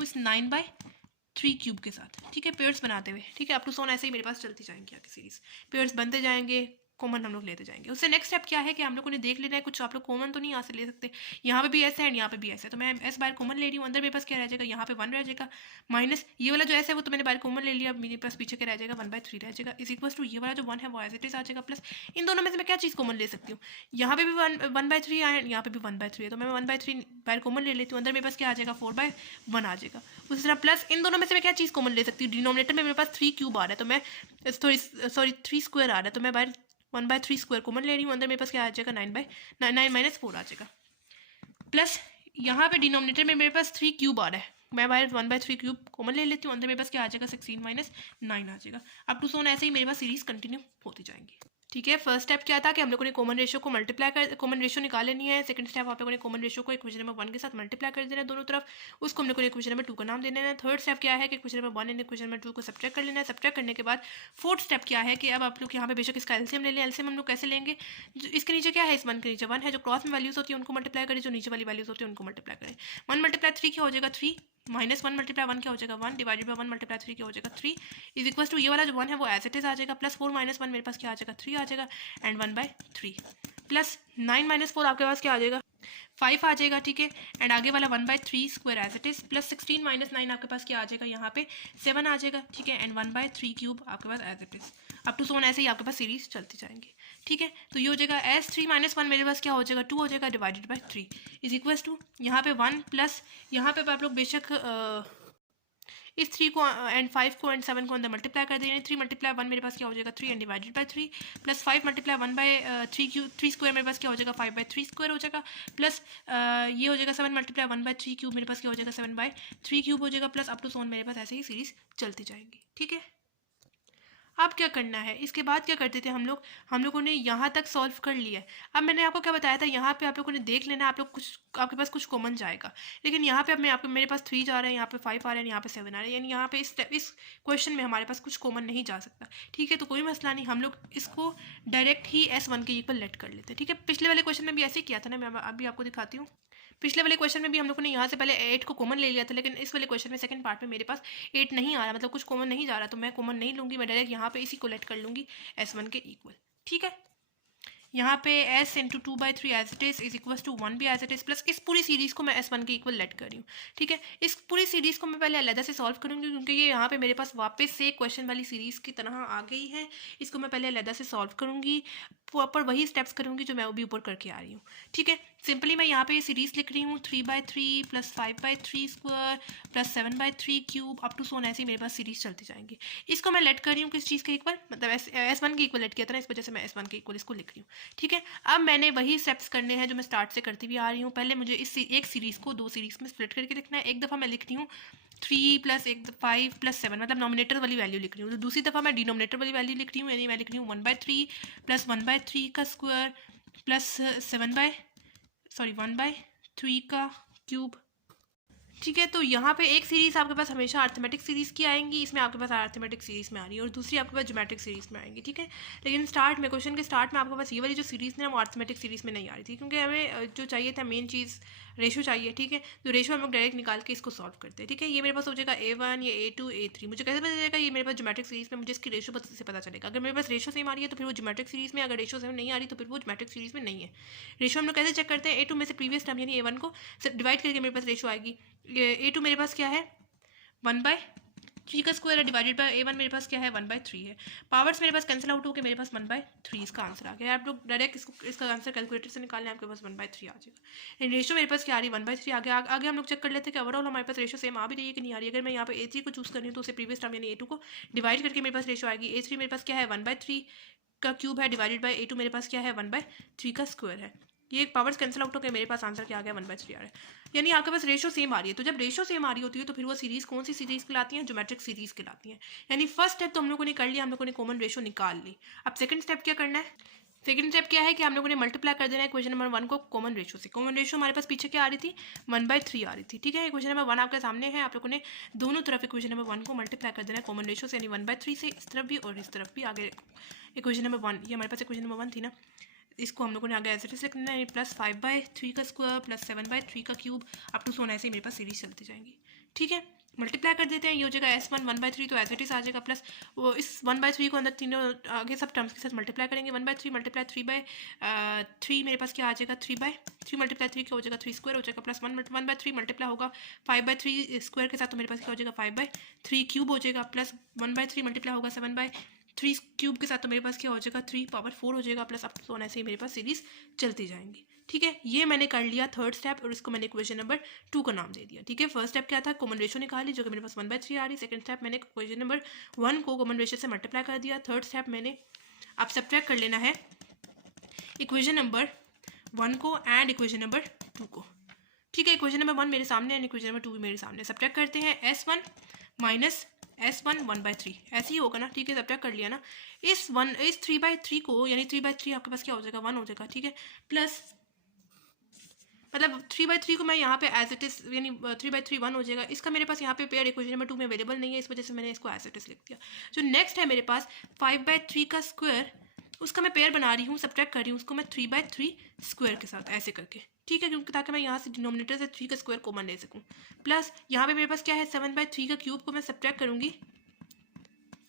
इस 9/3 क्यूब के साथ। ठीक है, पेयर्स बनाते हुए। ठीक है, अप टू सोन ऐसे ही मेरे पास चलती जाएंगी आगे सीरीज, पेयर्स बनते जाएंगे, कॉमन हम लोग लेते जाएंगे। उससे नेक्स्ट स्टेप क्या है कि हम लोगों ने देख लेना है कुछ आप लोग कॉमन तो नहीं यहाँ से ले सकते, यहाँ पे भी एस है एंड यहाँ पे भी एस है, तो मैं एस बाहर कॉमन ले रही हूँ। अंदर मेरे पास क्या रह जाएगा, यहाँ पे 1 रह जाएगा, माइनस ये वाला जो एस है वो तो मैंने बाहर कॉमन ले लिया, अब मेरे पास पीछे क्या रह जाएगा, 1/3 रह जाएगा, इज इक्वल टू ये वाला जो 1 है वो एज इट इज आ जाएगा, प्लस इन दोनों में से मैं क्या चीज़ कॉमन ले सकती हूँ, यहाँ पे भी 1/3 है, यहाँ पे भी 1/3 है, तो मैं 1/3 बाहर कॉमन ले लेती हूँ, अंदर मेरे पास क्या आ जाएगा, 4/1 आ जाएगा। उसी तरह प्लस इन दोनों में से मैं क्या चीज़ कॉमन ले सकती हूँ, डिनोमिनेटर में मेरे पास 3 क्यूब आ रहा है, तो मैं 3 स्क्वायर आ रहा है, तो मैं बाहर 1/3 स्क्वायर कॉमन ले रही हूँ, अंदर मेरे पास क्या आ जाएगा, 9 माइनस 4 आ जाएगा। प्लस यहाँ पे डिनोमिनेटर में मेरे पास 3 क्यूब आ रहा है, मैं बाहर 1/3 क्यूब कॉमन ले लेती हूँ, अंदर मेरे पास क्या आ जाएगा, 16 माइनस 9 आ जाएगा। अप टू सोन ऐसे ही मेरे पास सीरीज कंटिन्यू होती जाएंगी। ठीक है, फर्स्ट स्टेप क्या था कि हम लोगों ने कॉमन रेशियो को कॉमन रेशियो निकाल लेनी है। सेकंड स्टेप आप लोगों ने कॉमन रेशियो को इक्वेशन नंबर 1 के साथ मल्टीप्लाई कर देना है दोनों तरफ, उसको हम लोगों ने इक्वेशन नंबर 2 का नाम दे देना है। थर्ड स्टेप क्या है कि equation number 1 and equation number 2 को सब्ट्रैक्ट कर लेना है। सब्ट्रैक्ट करने के बाद फोर्थ स्टेप क्या है कि अब आप लोग यहाँ पे बेशक इसका एलसीएम ले लें। एलसीएम हम लोग कैसे लेंगे, इसके नीचे क्या है, इस 1 के नीचे 1 है, जो क्रॉस में वैल्यूज होती है उनको मल्टीप्लाई करें, जो नीचे वाली वैल्यूज होती है उनको मल्टीप्लाई करें। 1 मल्टीप्लाई 3 क्या हो जाएगा, 3 माइनस 1 मल्टीप्लाई 1 क्या हो जाएगा, 1 डिवाइडेड बाय 1 मल्टीप्लाई 3 क्या हो जाएगा, 3 इज इक्वल टू ये वाला जो 1 है वो एज इट इज आ जाएगा, प्लस 4 माइनस 1 मेरे पास क्या आ जाएगा, 3 आ जाएगा, एंड 1/3 प्लस 9 माइनस 4 आपके पास क्या आ जाएगा, 5 आ जाएगा। ठीक है, एंड आगे वाला 1/3 square as it is, plus 16 minus 9 आपके पास क्या आ जाएगा, यहाँ पे 7 आ जाएगा। ठीक है, एंड 1/3 क्यूब आपके पास as it is. Up to so on ऐसे ही आपके पास सीरीज चलती जाएंगी। ठीक है, तो ये हो जाएगा एस 3 माइनस 1 मेरे पास क्या हो जाएगा, 2 हो जाएगा, divided by 3 is equal to यहाँ पे 1 प्लस यहाँ पे आप लोग बेशक इस 3 को एंड 5 को एंड 7 को अंदर मल्टीप्लाई कर देंगे। 3 मल्टीप्लाई 1 मेरे पास क्या हो जाएगा, 3 and divided by 3, plus 5 multiply 1/3 cube 3 square मेरे पास क्या हो जाएगा, 5/3 स्क्वायर हो जाएगा, प्लस ये हो जाएगा 7 मल्टीप्लाई 1/3 क्यूब मेरे पास क्या हो जाएगा, 7/3 क्यूब हो जाएगा, प्लस अप टू सोन मेरे पास ऐसे ही सीरीज चलती जाएंगी। ठीक है, अब क्या करना है, इसके बाद क्या करते थे हम लोगों ने यहाँ तक सॉल्व कर लिया है। अब मैंने आपको क्या बताया था, यहाँ पे आप लोगों ने देख लेना, आप लोग कुछ आपके पास कुछ कॉमन जाएगा, लेकिन यहाँ पे अब मेरे पास 3 जा रहा है, यहाँ पे 5 आ रहा है, यहाँ पे 7 आ रहा है, यानी यहाँ पे इस क्वेश्चन में हमारे पास कुछ कॉमन नहीं जा सकता। ठीक है, तो कोई मसला नहीं, हम लोग इसको डायरेक्ट ही S1 के इक्वल लेट कर लेते हैं। ठीक है, पिछले वाले क्वेश्चन में भी ऐसे ही किया था ना, मैं अभी आपको दिखाती हूँ। पिछले वाले क्वेश्चन में भी हम लोगों ने यहाँ से पहले 8 को कॉमन ले लिया था, लेकिन इस वाले क्वेश्चन में सेकंड पार्ट में मेरे पास 8 नहीं आ रहा, मतलब कुछ कॉमन नहीं जा रहा, तो मैं कॉमन नहीं लूँगी, मैं डायरेक्ट यहाँ पे इसी को लेट कर लूँगी S1 के इक्वल। ठीक है, यहाँ पे S into 2/3 as it is equal to 1 भी एज इट इज, प्लस इस पूरी सीरीज़ को मैं S1 के इक्वल लेट कर रही हूँ। ठीक है, इस पूरी सीरीज़ को मैं पहले अलग से सॉल्व करूँगी, क्योंकि ये यहाँ पे मेरे पास वापस से क्वेश्चन वाली सीरीज़ की तरह आ गई है। इसको मैं पहले अलग से सॉल्व करूँगी, प्रॉपर वही स्टेप्स करूँगी जो मैं अभी ऊपर करके आ रही हूँ। ठीक है, सिंपली मैं यहाँ पे ये सीरीज़ लिख रही हूँ 3/3 plus 5/3 square plus 7/3 cube up to so on, ऐसी मेरे पास सीरीज़ चलती जाएंगी। इसको मैं लेट कर रही हूँ किस चीज़ के इक्वल, मतलब S1 के इक्वल लेट किया था ना, इस वजह से मैं S1 के इक्वल इसको लिख रही हूँ। ठीक है, अब मैंने वही स्टेप्स करने हैं जो मैं स्टार्ट से करती भी आ रही हूँ। पहले मुझे इस एक सीरीज़ को 2 सीरीज़ में स्प्लिट करके लिखना है। एक दफ़ा मैं लिख रही हूँ 3 प्लस 5 प्लस 7, मतलब नॉमिनेटर वाली वैल्यू लिख रही हूँ, तो दूसरी दफ़ा मैं डिनोमिनेटर वाली वैल्यू लिख रही हूँ, यानी मैं लिख रही हूँ 1/3 प्लस 1/3 का स्क्वायर प्लस 1/3 का क्यूब। ठीक है, तो यहाँ पे एक सीरीज़ आपके पास हमेशा अर्थमेटिक सीरीज़ की आएंगी, इसमें आपके पास अर्थमेटिक सीरीज़ में आ रही है, और दूसरी आपके पास ज्योमेट्रिक सीरीज़ में आएंगी। ठीक है, लेकिन स्टार्ट में क्वेश्चन के स्टार्ट में आपके पास ये वाली जो सीरीज़ है वो अर्थमेटिक सीरीज़ में नहीं आ रही थी, क्योंकि हमें जो चाहिए था मेन चीज़ रेशो चाहिए। ठीक है, तो रेशो हम लोग डायरेक्ट निकाल के इसको सॉल्व करते हैं। ठीक है, ये मेरे पास हो जाएगा A1, ये A2, A3, मुझे कैसे पता चलेगा, ये मेरे पास ज्योमेट्रिक सीरीज़ में मुझे इसकी रेशो से पता चलेगा। अगर मेरे पास रेशो सेम आ रही है तो फिर वो ज्योमेट्रिक सीरीज़ में, अगर रेशो सेम नहीं आ रही तो फिर वो ज्योमेट्रिक सीरीज़ में नहीं है। रेशो हम लोग कैसे चेक करते हैं, A2 में से प्रीवियस टर्म यानी A1 को डिवाइड करके मेरे पास रेशो आएगी। A2 मेरे पास क्या है 1/3 का स्क्वायर है, डिवाइडेड बाय A1 मेरे पास क्या है 1/3 है। पावर्स मेरे पास कैंसिल आउट होकर मेरे पास 1/3 इसका आंसर आ गया। आप लोग डायरेक्ट इसका आंसर कैलकुलेटर से निकालना है, आपके पास 1/3 आ जाएगा। रेशो मेरे पास क्या आ रही है 1/3 आगे हम लोग चेक कर लेते हैं कि ओवरऑल हमारे पास रेशो सेम आ भी रही है कि नहीं आ रही है। अगर मैं यहाँ पे A3 को चूज़ कर रही हूँ तो उसे प्रीवियस टर्म यानी A2 को डिवाइड करके मेरे पास रेशो आएगी। A3 मेरे पास क्या है 1/3 का क्यूब है, डिवाइडेड बाय A2 मेरे पास क्या है 1/3 का स्क्वायर है। ये एक पावर्स कैंसिल आउट होकर मेरे पास आंसर क्या आ गया 1/3 आ रहा है। यानी आपके पास रेशो सेम आ रही है। तो जब रेशो सेम आ रही होती है तो फिर वो सीरीज़ कौन सी सीरीज़ कहलाती है? ज्योमेट्रिक सीरीज़ कहलाती है। यानी फर्स्ट स्टेप तो हम लोगों ने कर लिया, हम लोगों ने कॉमन रेशो निकाल ली। अब सेकंड स्टेप क्या करना है? सेकंड स्टेप क्या है कि हम लोगों ने मल्टीप्लाई कर देना है इक्वेशन नंबर 1 को कॉमन रेशो से। कॉमन रेशो हमारे पास पीछे क्या आ रही थी? 1/3 आ रही थी। ठीक है, इक्वेशन नंबर 1 आपके सामने है। आप लोगों ने दोनों तरफ इक्वेशन नंबर 1 को मल्टीप्लाई कर देना है कॉमन रेशो से, यानी 1/3 से इस तरफ भी और इस तरफ भी। आगे इक्वेशन नंबर 1, ये हमारे पास इक्वेशन नंबर 1 थी ना, इसको हम लोगों ने आगे एज इट इज लिखना है, प्लस 5/3 का स्क्वायर प्लस 7/3 का क्यूब अप टू सोन, ऐसे ही मेरे पास सीरीज चलती जाएंगी। ठीक है, मल्टीप्लाई कर देते हैं, ये हो जाएगा S1 1/3 तो एज इट इज आ जाएगा, प्लस वो इस 1/3 को अंदर तीनों आगे सब टर्म्स के साथ मल्टीप्लाई करेंगे। 1/3 मल्टीप्लाई 3/3 मेरे पास क्या आ जाएगा? 3/3 मल्टीप्लाई 3 क्या हो जाएगा? 3 स्क्वायर हो जाएगा, प्लस 1/3 मल्टीप्लाई होगा 5/3 स्क्वायर के साथ, तो मेरे पास क्या हो जाएगा? 5/3 क्यूब हो जाएगा, प्लस 1/3 मल्टीप्लाई होगा 7/3 क्यूब के साथ, तो मेरे पास क्या हो जाएगा? 3/4 हो जाएगा, प्लस अप टू ऐसे ही मेरे पास सीरीज चलती जाएंगी। ठीक है, ये मैंने कर लिया थर्ड स्टेप और इसको मैंने इक्वेशन नंबर 2 का नाम दे दिया। ठीक है, फर्स्ट स्टेप क्या था? कॉमन रेशो निकाली जो कि मेरे पास 1/3 आ रही। सेकंड स्टेप मैंने इक्वेशन नंबर 1 को कॉमन रेशो से मल्टीप्लाई कर दिया। थर्ड स्टेप मैंने अब सब्ट्रैक्ट कर लेना है इक्वेशन नंबर 1 को एंड इक्वेशन नंबर 2 को। ठीक है, इक्वेशन नंबर 1 मेरे सामने एंड इक्वेशन नंबर 2 भी मेरे सामने। सब्ट्रैक्ट करते हैं S1 माइनस S1 1/3, ऐसे ही होगा ना। ठीक है, सब्ट्रैक्ट कर लिया ना। इस 3/3 को, यानी 3/3 आपके पास क्या हो जाएगा? 1 हो जाएगा। ठीक है, प्लस मतलब 3/3 को मैं यहाँ पे एज इट इज, यानी 3/3 1 हो जाएगा। इसका मेरे पास यहाँ पे पेयर इक्वेशन नंबर 2 में अवेलेबल नहीं है, इस वजह से मैंने इसको एज इट इज लिख दिया। जो नेक्स्ट है मेरे पास 5/3 का स्क्वायर, उसका मैं पेयर बना रही हूँ, सब्ट्रैक्ट कर रही हूँ उसको मैं 3/3 स्क्वायर के साथ ऐसे करके। ठीक है, क्योंकि ताकि मैं यहाँ से डिनोमिनेटर से 3 का स्क्वायर कॉमन ले सकूँ। प्लस यहाँ पे मेरे पास क्या है? 7/3 का क्यूब को मैं सब्ट्रैक्ट करूँगी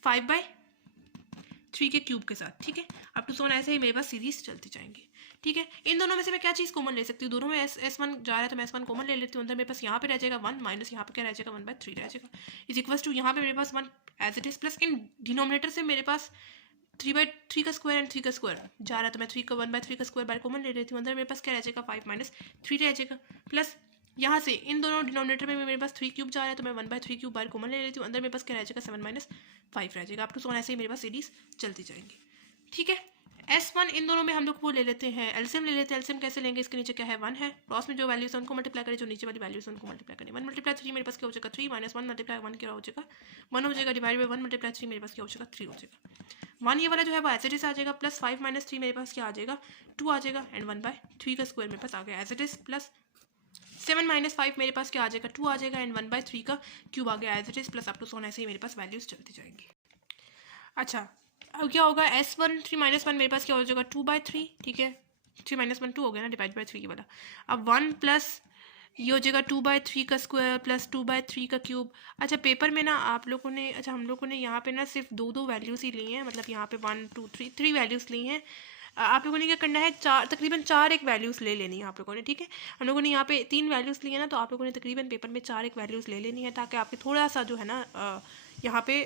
5/3 के क्यूब के साथ। ठीक है, अब टू सोन ऐसे ही मेरे पास सीरीज चलती जाएंगी। ठीक है, इन दोनों में से मैं क्या चीज़ कॉमन ले सकती हूँ? दोनों में S1 जा रहा है तो मैं S1 कॉमन ले लेती हूँ। अंदर मेरे पास यहाँ पे रह जाएगा 1 माइनस यहाँ पे क्या रह जाएगा? 1/3 रह जाएगा, इज इक्वल्स टू यहाँ पे मेरे पास 1 as it is, plus in denominator से मेरे पास 3/3 का स्क्वायर एंड 3 का स्क्वायर जा रहा है तो मैं 1/3 का स्क्वायर बार कॉमन ले लेती हूँ। अंदर मेरे पास क्या रह जाएगा? 5 माइनस 3 रह जाएगा, प्लस यहाँ से इन दोनों डिनोमिनेटर में मेरे पास 3 क्यूब जा रहा है तो मैं 1/3 क्यूब बार कॉमन ले लेती हूँ। अंदर मेरे पास क्या रह जाएगा? 7 माइनस 5 रह जाएगा। आप टू सोन ऐसे ही मेरे पास सीरीज चलती जाएंगी। ठीक है, S1 इन दोनों में हम लोग वो ले लेते हैं, एलसीएम ले लेते हैं। एलसीएम कैसे लेंगे? इसके नीचे क्या है? 1 है, क्रॉस में जो वैल्यूज है उनको मल्टीप्लाई करें, जो नीचे वाली वैल्यूज है उनको मल्टीप्लाई करें। 1 × 3 मेरे पास क्या हो जाएगा? 3 माइनस 1 × 1 क्या हो जाएगा? 1 हो जाएगा, डिवाइड बाई 1 × 3 मेरे पास क्या हो जाएगा? 3 हो जाएगा। 1 ये वाला जो है वो एज इट इज आ जाएगा, प्लस 5 माइनस 3 मेरे पास क्या आ जाएगा? 2 आ जाएगा, एंड 1/3 का स्क्वायर मेरे पास आ गया as it is, plus 7 minus 5 मेरे पास क्या आ जाएगा? 2 आ जाएगा, एंड 1/3 का क्यूब आ गया as it is, plus up to so on ऐसे ही मेरे पास वैल्यूज चलती जाएंगी। अच्छा, अब क्या होगा? S1 3 माइनस 1 मेरे पास क्या हो जाएगा? 2/3। ठीक है, 3 माइनस 1 2 हो गया ना, डिवाइड बाई 3 ये वाला। अब 1 प्लस ये हो जाएगा 2/3 का स्क्वायर प्लस 2/3 का क्यूब। अच्छा, पेपर में ना आप लोगों ने, अच्छा हम लोगों ने यहाँ पे ना सिर्फ दो वैल्यूज़ ही ली हैं, मतलब यहाँ पे 1 2 3 वैल्यूज़ ली हैं। आप लोगों ने क्या करना है? तकरीबन 4 एक वैल्यूज़ ले लेनी है आप लोगों ने। ठीक है, हम लोगों ने यहाँ पे 3 वैल्यूज़ ली है ना, तो आप लोगों ने तकरीबन पेपर में 4 एक वैल्यूज़ ले लेनी है, ताकि आपके थोड़ा सा जो है ना यहाँ पे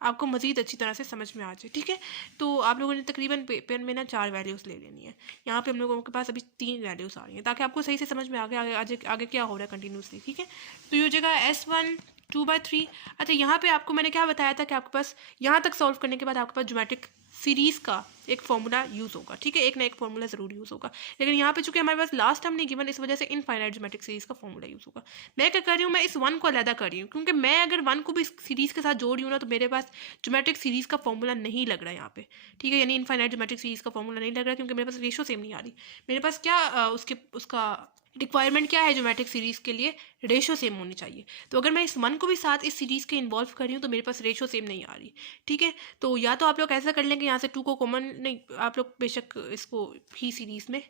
आपको मज़ीद अच्छी तरह से समझ में आ जाए। ठीक है, तो आप लोगों ने तकरीबन पेपर में ना 4 वैल्यूज़ ले लेनी है। यहाँ पे हम लोगों के पास अभी 3 वैल्यूज़ आ रही हैं, ताकि आपको सही से समझ में आ गया आगे क्या हो रहा है कंटिन्यूसली। ठीक है, तो ये हो जाएगा S1 2/3। अच्छा, यहाँ पे आपको मैंने क्या बताया था कि आपके पास यहाँ तक सॉल्व करने के बाद आपके पास ज्योमेट्रिक सीरीज़ का एक फॉर्मूला यूज़ होगा। ठीक है, एक ना एक फॉर्मूला ज़रूर यूज़ होगा, लेकिन यहाँ पे चूंकि हमारे पास लास्ट टर्म नहीं गिवन, इस वजह से इनफाइनाइट ज्योमेट्रिक सीरीज़ का फॉर्मूला यूज़ होगा। मैं क्या कर रही हूँ? मैं इस 1 को अलहदा कर रही हूँ, क्योंकि मैं अगर 1 को भी इस सीरीज़ के साथ जोड़ रही हूँ ना, तो मेरे पास ज्योमेट्रिक सीरीज़ का फॉर्मूला नहीं लग रहा है यहाँ पे। ठीक है, यानी इनफाइनाइट ज्योमेट्रिक सीरीज़ का फॉर्मूला नहीं लग रहा है, क्योंकि मेरे पास रेशो सेम नहीं आ रही। मेरे पास क्या उसका रिक्वायरमेंट क्या है ज्योमेट्रिक सीरीज़ के लिए? रेशो सेम होनी चाहिए। तो अगर मैं इस 1 को भी साथ इस सीरीज़ के इन्वॉल्व कर रही हूँ तो मेरे पास रेशो सेम नहीं आ रही। ठीक है, तो या तो आप लोग ऐसा कर लेंगे, यहाँ से 2 को कॉमन, नहीं आप लोग बेशक इसको ही सीरीज़ में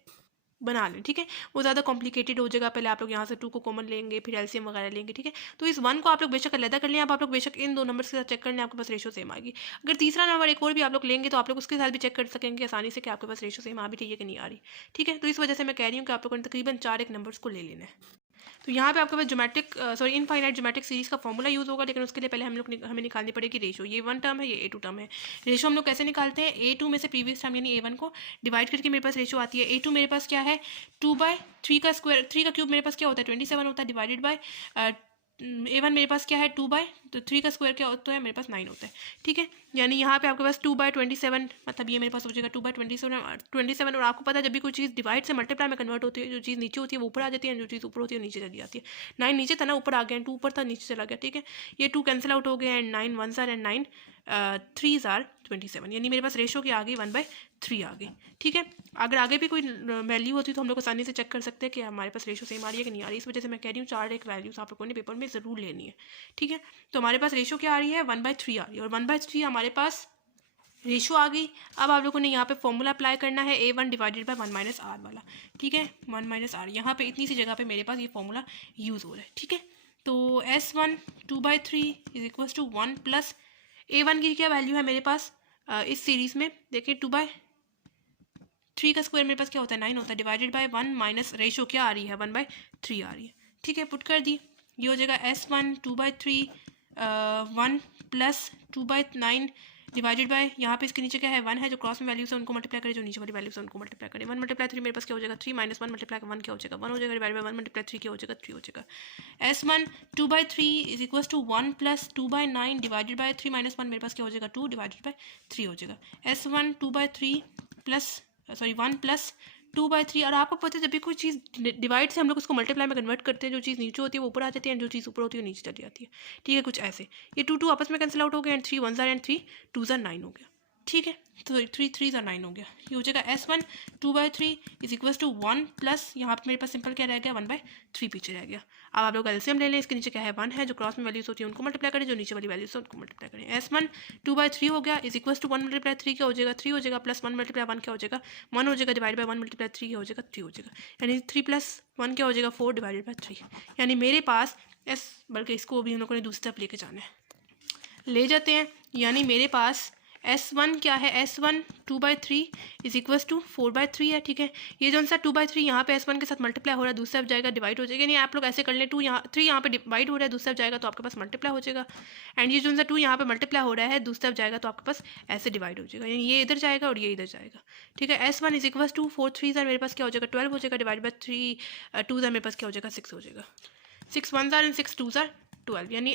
बना लें। ठीक है, वो ज़्यादा कॉम्प्लिकेटेड हो जाएगा। पहले आप लोग यहाँ से 2 को कॉमन लेंगे, फिर एलसीएम वगैरह लेंगे। ठीक है, तो इस 1 को आप लोग बेशक अलग कर लें। आप लोग बेशक इन 2 नंबर्स के साथ चेक कर लें, आपके पास रेशो सेम आएगी। अगर तीसरा नंबर एक और भी आप लोग लेंगे तो आप लोग उसके साथ भी चेक कर सकेंगे आसानी से कि आपके पास रेशो सेम आ भी रही है कि नहीं आ रही। ठीक है, तो इस वजह से मैं कह रही हूँ कि आप लोगों ने तकरीबन 4 एक नंबर्स को ले लेना है। तो यहाँ पे आपके पास इनफाइनाइट ज्योमेट्रिक सीरीज़ का फॉर्मूला यूज़ होगा, लेकिन उसके लिए पहले हमें निकालनी पड़ेगी रेशो। ये 1 टर्म है, ये A2 टर्म है। रेशो हम लोग कैसे निकालते हैं? A2 में से प्रीवियस टर्म यानी A1 को डिवाइड करके मेरे पास रेशो आती है। A2 मेरे पास क्या है? 2/3 का स्क्वायर, 3 का क्यूब मेरे पास क्या होता है? 27 होता है, डिवाइडेड बाय A1 मेरे पास क्या है 2/, तो 3 का स्क्वायर क्या होता है मेरे पास 9 होता है, ठीक है। यानी यहाँ पे आपके पास 2/27, मतलब ये मेरे पास हो जाएगा 2/27, और आपको पता है जब भी कोई चीज़ डिवाइड से मल्टीप्लाई में कन्वर्ट होती है, जो चीज़ नीचे होती है वो ऊपर आ जाती है, जो चीज़ ऊपर होती है वो नीचे चली जाती है। 9 नीचे था ना, ऊपर आ गया, 2 ऊपर था नीचे चला गया, ठीक है। ये 2 कैंसिल आउट हो गया, and 9 1s are and 9 3s are 27, यानी मेरे पास रेशो की आ गई 1/3 आ गई, ठीक है। अगर आगे भी कोई वैल्यू होती तो हम लोग आसानी से चेक कर सकते हैं कि हमारे पास रेशो सेम आ रही है कि नहीं आ रही। इस वजह से मैं कह रही हूँ 4 एक वैल्यूज आप लोगों ने पेपर में ज़रूर लेनी है, ठीक है। तो हमारे पास रेशो क्या आ रही है 1/3 आ रही है, और 1/3 हमारे पास रेशो आ गई। अब आप लोगों ने यहाँ पे फॉर्मूला अप्लाई करना है A1 डिवाइडेड बाय 1 - R वाला, ठीक है। 1 - R यहाँ पे इतनी सी जगह पे मेरे पास ये फॉर्मूला यूज़ हो रहा है, ठीक है। तो S1 2/3 is equal to 1 plus A1 की क्या वैल्यू है मेरे पास इस सीरीज़ में, देखिए 2/3 का स्क्वायर मेरे पास क्या होता है 9 होता है, डिवाइडेड बाय 1 माइनस रेशो क्या आ रही है 1/3 आ रही है, ठीक है। पुट कर दी, ये हो जाएगा S1 2/3 1 प्लस 2/9 डिवाइडेड बाय, यहाँ पे इसके नीचे क्या है 1 है, जो क्रॉस में वैल्यूज है उनको मल्टीप्लाई करे, जो नीचे वाली वैल्यूज है उनको मल्टीप्लाई करे। 1 × 3 मेरे पास क्या हो जाएगा 3 - 1 × 1 क्या हो जाएगा 1 हो जाएगा, डिवाइड बाय 1 × 3 क्या हो जाएगा 3 हो जाएगा। S1 2/3 is equal to 1 plus 2/9 divided by 3 - 1 मेरे पास क्या हो जाएगा 2 डिवाइडेड बाय 3 हो जाएगा। S1 2/3 प्लस 1 प्लस 2/3, और आपको पता है जब भी कोई चीज़ डिवाइड से हम लोग उसको मल्टीप्लाई में कन्वर्ट करते हैं, जो चीज़ नीचे होती है वो ऊपर आ जाती है, एंड जो चीज़ ऊपर होती है वो नीचे चली जाती है, ठीक है। कुछ ऐसे ये 2 2 आपस में कैंसिल आउट हो गए, and 3 1s are and 3 2s are 9 हो गया, ठीक है। तो 3 3s आर 9 हो गया, ये हो जाएगा S1 2/3 is equal to 1 plus यहाँ पे मेरे पास सिंपल क्या रह गया 1/3 पीछे रह गया। अब आप लोग एलसीएम ले लें, इसके नीचे क्या है 1 है, जो क्रॉस में वैल्यूज होती है उनको मल्टीप्लाई करें, जो नीचे वाली वैल्यूज है उनको मल्टीप्लाई करें। S1 2/3 हो गया इज इक्वल टू 1 × 3 क्या हो जाएगा 3 हो जाएगा, प्लस 1 × 1 क्या हो जाएगा 1 हो जाएगा, डिवाइड बाय 1 × 3 क्या हो जाएगा 3 हो जाएगा, यानी 3 + 1 क्या हो जाएगा 4 डिवाइडेड बाय 3, यानी मेरे पास बल्कि इसको भी हम लोगों ने दूसरी तरफ लेके जाना है, ले जाते हैं। यानी मेरे पास S1 क्या है S1 2/3 इज इक्वल टू 4/3 है, ठीक है। ये जो सा 2/3 यहाँ पे S1 के साथ मल्टीप्लाई हो रहा है, दूसरी तरफ जाएगा डिवाइड हो जाएगा, नहीं आप लोग ऐसे कर लें 2 यहाँ 3 यहाँ पे डिवाइड हो रहा है, दूसरी तरफ जाएगा तो आपके पास मल्टीप्लाई हो जाएगा, एंड ये जो सा 2 यहाँ पे मल्टीप्लाई हो रहा है दूसरी तरफ जाएगा तो आपके पास ऐसे डिवाइड हो जाएगा, यानी ये इधर जाएगा और ये इधर जाएगा, ठीक है। S1 is equal to 4 3s मेरे पास क्या हो जाएगा 12 हो जाएगा, डिवाइड बाय 3 2s मेरे पास क्या हो जाएगा 6 हो जाएगा, 6 1s are and 6 2s are 12, यानी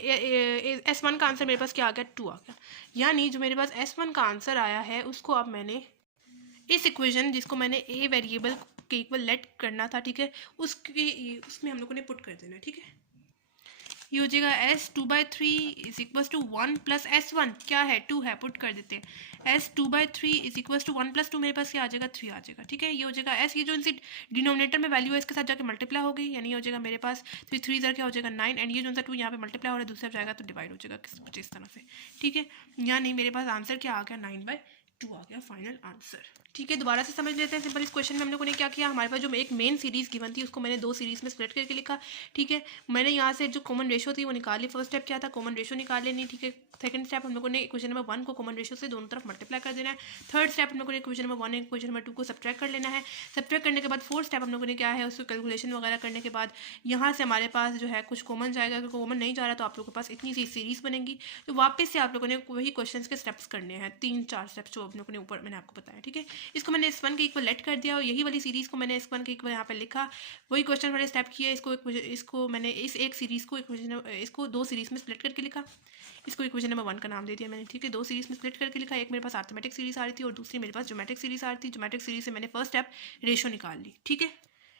S1 का आंसर मेरे पास क्या आ गया 2 आ गया। यानी जो मेरे पास S1 का आंसर आया है उसको अब मैंने इस इक्वेशन जिसको मैंने A वेरिएबल के इक्वल लेट करना था, ठीक है, उसमें हम लोगों ने पुट कर देना, ठीक है। ये हो जाएगा S 2/3 is equal to 1 plus S1 क्या है 2 है, पुट कर देते हैं। S 2/3 इज इक्वल टू 1 + 2 मेरे पास क्या आ जाएगा 3 आ जाएगा, ठीक है। ये हो जाएगा S, ये जो इनसे डिनोमिनेटर में वैल्यू है इसके साथ जाके मल्टीप्लाई हो गई, यानी ये हो जाएगा मेरे पास 3 3 क्या हो जाएगा 9, एंड ये जो सा 2 यहाँ पे मल्टीप्लाई हो रहा है दूसरे जाएगा तो डिवाइड हो जाएगा कुछ इस तरह से, ठीक है। यानी मेरे पास आंसर क्या आ गया 9/2 आ गया फाइनल आंसर, ठीक है। दोबारा से समझ लेते हैं सिंपल। इस क्वेश्चन में हम लोगों ने क्या किया, हमारे पास जो एक मेन सीरीज गिवन थी उसको मैंने 2 सीरीज में स्प्लिट करके लिखा, ठीक है। मैंने यहाँ से जो कॉमन रेशो थी वो निकाली, फर्स्ट स्टेप क्या था कॉमन रेशो निकाल लेनी, ठीक है। सेकंड स्टेप हम लोगों ने इक्वेशन नंबर 1 को कॉमन रेशो से दोनों तरफ मल्टीप्लाई कर देना है। थर्ड स्टेप हम लोगों ने इक्वेशन नंबर 1 और इक्वेशन नंबर 2 को सब्ट्रैक्ट कर लेना है। सब्ट्रैक्ट करने के बाद फोर्थ स्टेप हम लोगों ने क्या है उसको कैलकुलेशन वगैरह करने के बाद यहाँ से हमारे पास जो है कुछ कॉमन जाएगा, अगर कॉमन नहीं जा रहा तो आप लोगों के पास इतनी सी सीरीज बनेगी, तो वापस से आप लोगों ने वही क्वेश्चन के स्टेप्स करने हैं, 3-4 स्टेप्स जो आप लोगों ने ऊपर मैंने आपको बताया, ठीक है। इसको मैंने S1 के इक्वल लेट कर दिया और यही वाली सीरीज़ को मैंने S1 के इक्वल यहाँ पे लिखा, वही क्वेश्चन वाले स्टेप किया। इसको मैंने इस एक सीरीज़ को इसको 2 सीरीज़ में स्प्लिट करके लिखा, इसको इक्वेशन नंबर 1 का नाम दे दिया मैंने, ठीक है। 2 सीरीज़ में स्प्लिट करके लिखा, एक मेरे पास अर्थमेटिक सीरीज़ आ रही थी और दूसरी मेरे पास ज्योमेट्रिक सीरीज़ आ रही थी। ज्योमेट्रिक सीरीज़ से मैंने फर्स्ट स्टेप रेशो निकाल ली, ठीक है।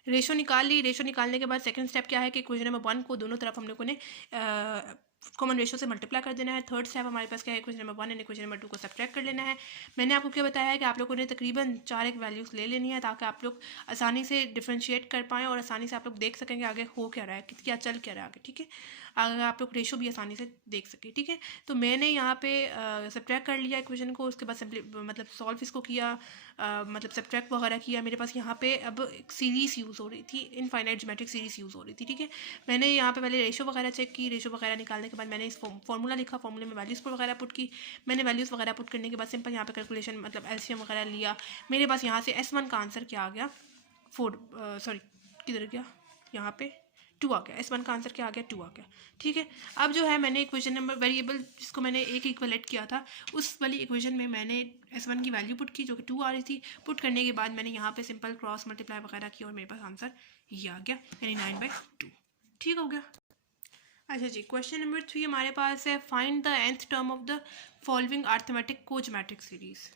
रेशो निकाल ली, रेशो निकालने के बाद सेकंड स्टेप क्या है कि इक्वेशन नंबर 1 को दोनों तरफ हम लोगों ने कॉमन रेशो से मल्टीप्लाई कर देना है। थर्ड स्टेप हमारे पास क्या है equation number 1 and equation number 2 को सब्ट्रैक्ट कर लेना है। मैंने आपको क्या बताया है कि आप लोगों ने तकरीबन 4 एक वैल्यूज़ ले लेनी है ताकि आप लोग आसानी से डिफ्रेंशिएट कर पाएँ और आसानी से आप लोग देख सकेंगे आगे हो क्या रहा है, क्या चल क्या रहा है आगे, ठीक है। अगर आप लोग रेशो भी आसानी से देख सके, ठीक है। तो मैंने यहाँ पे सब्ट्रैक्ट कर लिया इक्वेशन को, उसके बाद मतलब सॉल्व इसको किया, मतलब सब्ट्रैक्ट वगैरह किया। मेरे पास यहाँ पे अब एक सीरीज़ यूज़ हो रही थी, इनफाइनाइट ज्योमेट्रिक सीरीज़ यूज़ हो रही थी, ठीक है। मैंने यहाँ पे पहले रेशो वगैरह चेक की, रेशो वगैरह निकालने के बाद मैंने इस फॉर्मूला लिखा, फॉर्मूले में वैल्यूज़ वगैरह पुट की। मैंने वैल्यूज़ वगैरह पुट करने के बाद सिंपल यहाँ पे कैलकुलेशन मतलब एलसीएम वगैरह लिया। मेरे पास यहाँ से S1 का आंसर क्या आ गया 4 सॉरी किधर गया, यहाँ पे 2 आ गया। S1 का आंसर क्या आ गया 2 आ गया, ठीक है। अब जो है मैंने इक्वेशन नंबर वेरिएबल जिसको मैंने एक इक्वलेट किया था उस वाली इक्वेशन में मैंने S1 की वैल्यू पुट की जो कि 2 आ रही थी। पुट करने के बाद मैंने यहाँ पे सिंपल क्रॉस मल्टीप्लाई वगैरह किया और मेरे पास आंसर ये आ गया, यानी 9/2, ठीक हो गया। अच्छा जी, क्वेश्चन नंबर 3 हमारे पास है, find the nth term of the following arithmetic cosmetic series.